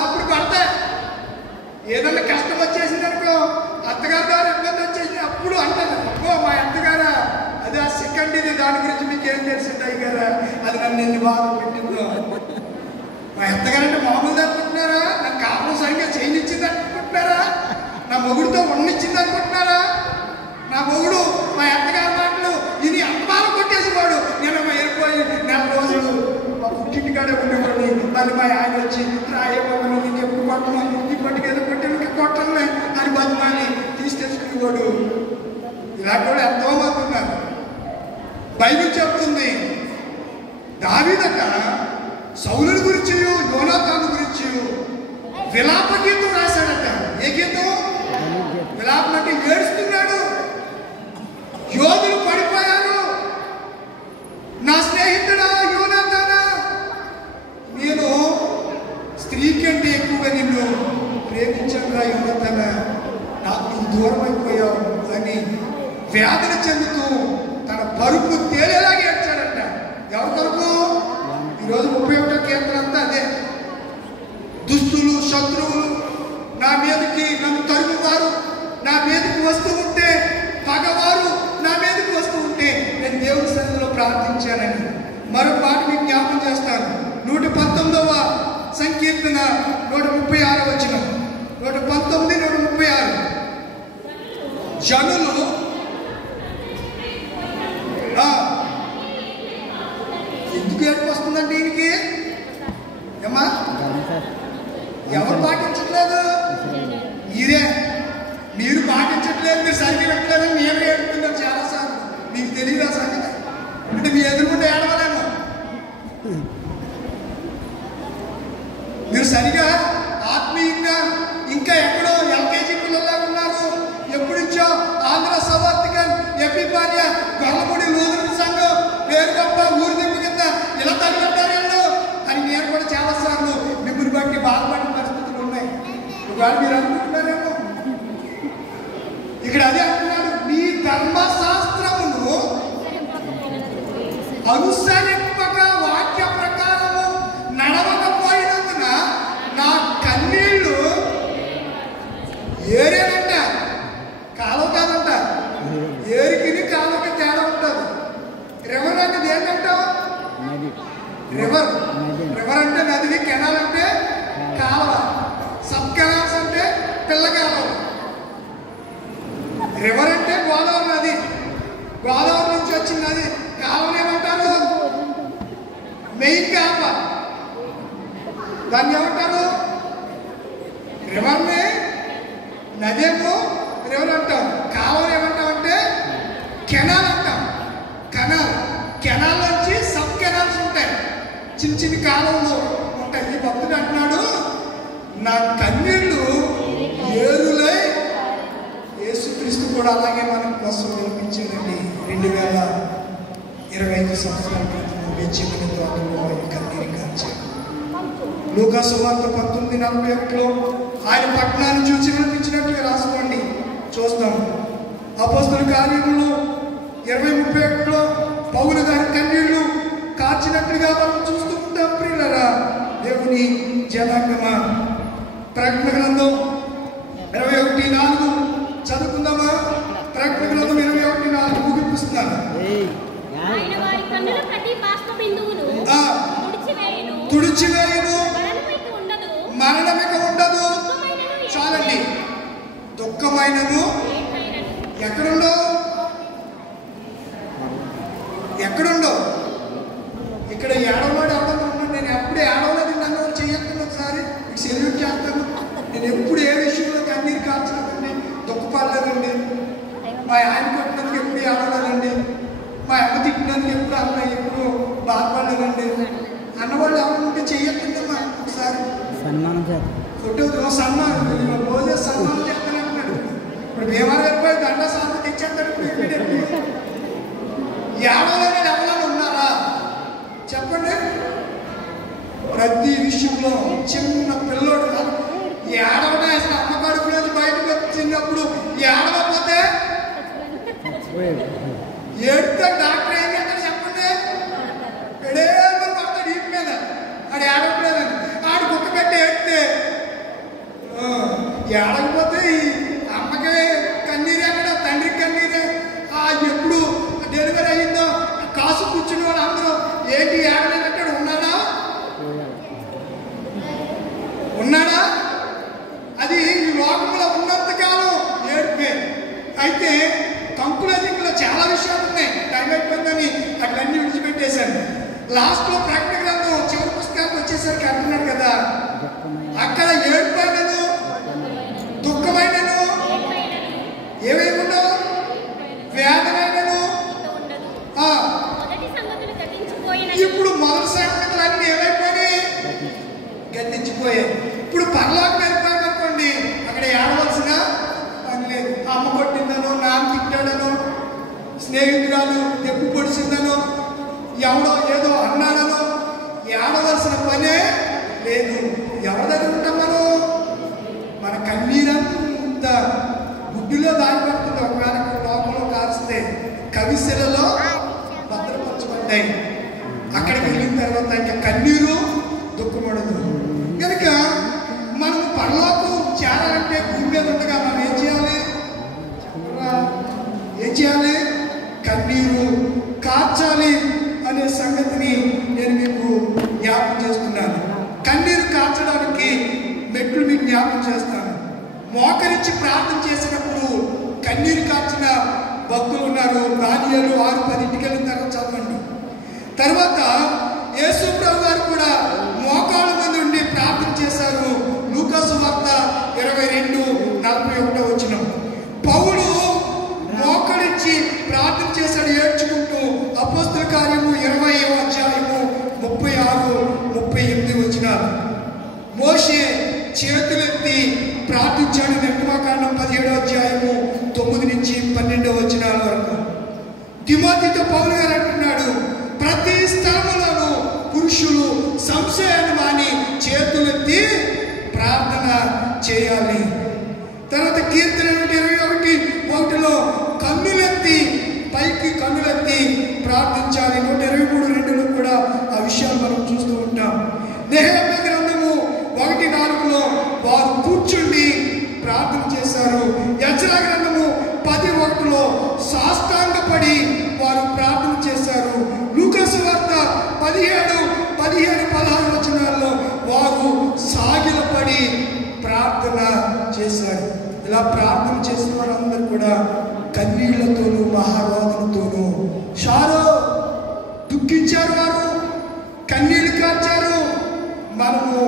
అప్పుడు పడతా. ఏదన్నా కష్టం వచ్చేసిందనుకో, అత్తగారి ద్వారా ఇబ్బంది వచ్చేసింది, అప్పుడు అంటాను అబ్బో మా అత్తగారా అది ఆ సెకండ్ ఇది, దాని గురించి మీకు ఏం తెలిసింటాయి కదా, అది నన్ను ఎన్ని బాధలు పెట్టిందో. మా అత్తగారంటే మామూలు అనుకుంటున్నారా? నాకు కాపురం సరిగ్గా చేయనిచ్చింది అనుకుంటున్నారా? నా మొగుడితో వండిచ్చింది అనుకుంటున్నారా? నా మొగుడు మా అత్తగారి మాటలు ఇది అంతబాగా కొట్టేసేవాడు. నేను వెళ్ళిపోయి 4 రోజులు మా పుట్టింటికాడే ఉండేవాడిని. మళ్ళీ మా ఆయన వచ్చి రాయే బాబు నేను ఎప్పుడు కొట్టను, ఇప్పటికి ఏదో కొట్టి కొట్టలే అని బతుమాని తీసి తెచ్చుకునేవాడు. ఇలా కూడా ఎంతో మంది ఉన్నారు. బైబిల్ చెప్తుంది దావీదట సౌలుని గురించి, యోనాతాను గురించి విలాప గీతం రాశాడట. ఏ గీతం? విలాపం అంటే ఏడుస్తున్నాడు. యోధులు పడిపోయారు. నా స్నేహితుడా యోనాతానా, నేను స్త్రీ కంటే ఎక్కువగా నిన్ను ప్రేమించనురా యోనాతానా, నాకు నువ్వు దూరం అయిపోయావు అని వేదన చెందుతూ తన పరుపు తేలేలాగా ఏడ్చాడంట. ఎవరి కొరకు? ఈరోజు 31వ కీర్తన అంతా అదే. దుస్తులు, శత్రువులు నా మీదకి నన్ను తరుమువారు నా మీదకి వస్తూ ఉంటే, పగవారు నా మీదకి వస్తూ ఉంటే నేను దేవుని సన్నిధిలో ప్రార్థించానని. మరో పాట మీకు జ్ఞాపకం చేస్తాను. 119వ సంకీర్తన 136 వచనం. 119, 136. జనులు ఎందుకు ఏడుపు వస్తుందండి దీనికి? ఏమా ఎవరు పాటించట్లేదు? మీరే. మీరు పాటించట్లేదు, మీరు సరిగ్గా పెట్టలేదు, మేమే ఏడుతున్నారు చాలాసార్లు. మీకు తెలియదు ఆ సంగతి. అంటే మీ ఎదురుకుంటే ఏడవలేము. మీరు సరిగా ఆత్మీయంగా ఇంకా ఎక్కడో ఎల్కేజీ పిల్లల్లా ఉన్నారు. ఎప్పుడిచ్చో ఆంధ్ర సవార్తికన్, ఎపిపానియా, గొల్లపూడి లూథరన్ సంఘం, పేరు గొప్ప ఊరి దింపు కింద ఇలా తగ్గిపెట్టారు వీళ్ళు అని నేను కూడా చాలాసార్లు మిమ్మల్ని బట్టి బాధపడిన పరిస్థితులు ఉన్నాయి. ఇవాళ మీరు అనుకుంటున్నారేమో. ఇక్కడ అదే అంటున్నాడు, నీ ధర్మశాస్త్రమును అనుసరింపక వాక్య ప్రకారము నడవకపోయినందున నా కన్నీళ్లు ఏరేనంట. కాలం కాదంట, ఏరికి కాలంకి తేడా ఉంటుంది. రివర్ అంటే ఏంటంటావు? రివర్. రివర్ అంటే నది, కెనాల్ అంటే కాలువ, సబ్ కెనాల్స్ అంటే పిల్ల కాలువ. రివర్ అంటే గోదావరి నది, గోదావరి నుంచి వచ్చిన నది. కాలువని ఏమంటారు? మెయిన్ కాలువ. దాన్ని ఏమంటారు? రివర్ని. నదేమో రివర్ అంటాం, కాలువని ఏమంటాం అంటే కెనాల్ అంటాం. కెనాల్. కెనాల్ నుంచి సబ్ కెనాల్స్ ఉంటాయి, చిన్న చిన్న కాలువలు ఉంటాయి. ఈ భక్తుడు అంటున్నాడు, నా కన్నీళ్లు ఏరులై. యేసుక్రీస్తు కూడా అలాగే మన కోసం వినిపించారండి. 2025 సంవత్సరాల క్రితం వెచ్చని తోటలో ఆయన కన్నీరు కాల్చారు. లూకా సువార్త 19:41లో ఆయన పట్టణాన్ని చూసి వినిపించినట్టుగా రాసుకోండి, చూస్తాం. అపోస్తలుల కార్యములు 20:31లో పౌలు గారి కన్నీళ్లు కార్చినట్లుగా మనం చూస్తూ ఉంటాం. ప్రియులారా, దేవుని జనాంగమా, ప్రకటన గ్రంథం 21:4 చదువుకుందామా? ప్రకటన గ్రంథం 21:4 ముగిపిస్తున్నాను. తుడిచివేయును, మరణమిక ఉండదు. చాలండి. దుఃఖమైనను ఎక్కడుండో? ఎక్కడుండో? ఇక్కడ ఏడవవాడు ఎవడన్నా ఉన్నాడు. నేను ఎప్పుడు ఏడవలేదు, నన్ను చేయకుండా ఒకసారి మీకు సెల్యూట్ చేస్తాను. నేను ఎప్పుడు ఏ విషయంలో కన్నీరు కాల్చలేదండి, దుఃఖపడలేదండి. మా ఆయన కొట్టినందుకు ఎప్పుడు ఏడవలేదండి, మా అమ్మ తిట్టినందుకు ఎప్పుడు అమ్మాయి ఎప్పుడు బాధపడలేదండి. అన్నవాళ్ళు ఎవరు ఉంటే చెయ్యొద్దండమ్మా ఒకసారి ఫోటో సన్మానం, రోజు సన్మానం చేస్తానంటున్నాడు. ఇప్పుడు భీమవరం వెళ్ళిపోయి దండ సాధన తెచ్చేస్తాడు. ఏడవలేని ఎవరైనా ఉన్నారా చెప్పండి? ప్రతి విషయంలో చిన్న పిల్లోడు ఏడవడం, అసలు అమ్మ కడుపు నుంచి బయటకు వచ్చినప్పుడు ఏడవకపోతే ఏడితే డాక్టర్ ఏం చేస్తాడు చెప్పండి? ఎడేమో పడతాడు ఇంటి మీద. ఆడు ఏడవలేదని ఆడు కుక్క పెట్టి ఏడితే ఏడకపోతే అమ్మకి కన్నీరే, అక్కడ తండ్రికి కన్నీరే. ఎప్పుడు డెలివరీ అయ్యిందో కాసు కూర్చుని వాళ్ళు అందరూ ఏంటి ఏడలేదంటాడు. ఉన్నాడా? అది ఈ లోకంలో ఉన్నంతకాలం ఏడిపే. అయితే కంక్లూజింగ్లో చాలా విషయాలు ఉన్నాయి. టైం అయిపోయిందని అట్లన్నీ విడిచిపెట్టేశాను. లాస్ట్లో ప్రకటన గ్రంథం చివరి పుస్తకానికి వచ్చేసరికి అంటున్నాడు కదా, అక్కడ ఏడుపైనను దుఃఖమైనను ఏమేమి ఉండవు, వేదనైనను. ఇప్పుడు మొదటి సంగతులన్నీ ఏమైపోయినాయి? గద్దించిపోయాయి. ఇప్పుడు పరలోకం వెళ్ళిపోయామనుకోండి, అక్కడ ఏడవలసిన పని లేదు. అమ్మ కొట్టిందనో, నాన్న తిట్టాడనో, స్నేహితురాలు దెబ్బ పొడిచిందనో, ఎవడో ఏదో అన్నాడనో ఏడవలసిన పనే లేదు. ఎవరి దగ్గర ఉంటాం మనం? మన కన్నీరంత గుడ్డులో దాగిపడుతుంది. ఒకవేళ లోకంలో కాల్స్తే కవిశలలో భద్రపరచబడ్డాయి. అక్కడికి వెళ్ళిన తర్వాత ఇంకా కన్నీరు దుఃఖపడదు. కనుక మనం పరలోకం చేరాలంటే భూమి మీద ఉండగా మనం ఏం చేయాలి? కన్నీరు కార్చాలి అనే సంగతిని నేను మీకు జ్ఞాపకం చేస్తున్నాను. కన్నీరు కార్చడానికి మెట్లు మీకు జ్ఞాపకం చేస్తాను. మోకరించి ప్రార్థన చేసినప్పుడు కన్నీరు కార్చిన భక్తులు ఉన్నారు. దానియేలు 6:10 వెళ్ళిన తర్వాత చదవండి. తర్వాత యేసు ప్రభు వారు కూడా మోకాళ్ళ మీద ఉండి ప్రార్థన చేశారు. లూకా సువార్త 22:41. పౌలు మోకరించి ప్రార్థన చేశాడు ఏడ్చుకుంటూ. అపోస్తల కార్యము 20:36-38. మోషే చేతులెత్తి ప్రార్థించాడు. నిర్గమకాండం 17:9-12 వరకు. తిమోతితో పౌలు గారు అంటున్నాడు, ప్రతి స్థలములోనూ పురుషులు సంశయాన్ని మాని చేతులెత్తి ప్రార్థన చేయాలి. తర్వాత కీర్తన 21:1 కన్నులెత్తి పైకి కన్నులెత్తి ప్రార్థించాలి. 123:2 కూడా ఆ విషయాలు మనం చూస్తూ ఉంటాం. నెహెమ్యా గ్రంథము 1:4 వారు కూర్చుండి ప్రార్థన చేశారు. యెషయా గ్రంథము 10:1 సాష్టాంగపడి వారు ప్రార్థన చేశారు. లూకా సువార్త 17:16 వారు సాగిలపడి ప్రార్థన చేశారు. ఇలా ప్రార్థన చేసిన వారందరూ కూడా కన్నీళ్లతోనూ మహారోధనతోనూ దుఃఖించారు. వారు కన్నీళ్లు కార్చారు. మనము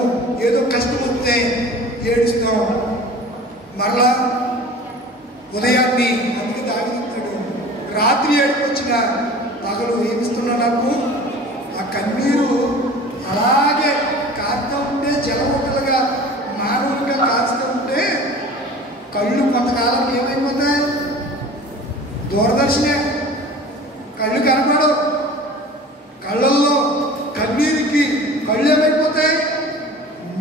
ఏదో కష్టం వస్తే ఏడుస్తాం. మరలా ఉదయాన్ని అందుకే దాగిస్తాడు. రాత్రి ఏడుకొచ్చిన పగలు ఏమిస్తున్నా నాకు ఆ కన్నీరు అలాగే కారుతూ ఉంటే జలముట్టలుగా మానవులుగా కాచుతూ ఉంటే కళ్ళు కొంతకాలానికి ఏమైపోతాయి? దూరదర్శనే, కళ్ళు కనపడవు. కళ్ళల్లో కన్నీరుకి కళ్ళు ఏమైపోతాయి?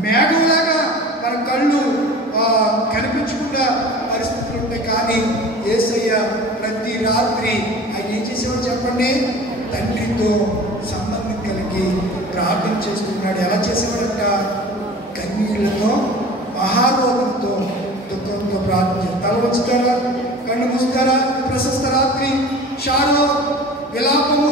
మేఘంలాగా మన కళ్ళు కనిపించకుండా పరిస్థితులు ఉంటాయి. కానీ యేసయ్య ప్రతి రాత్రి ఆయన ఏం చేసేవాడు చెప్పండి? తండ్రితో సంబంధం కలిగి ప్రార్థన చేస్తున్నాడు. ఎలా చేసేవాడంట? కన్నీళ్లతో మహారోగంతో దుఃఖంతో ప్రార్థన చేస్తారు. తల వచ్చుతారా, కళ్ళు మూస్తారా? ప్రశస్త రాత్రి షాలో విలాపము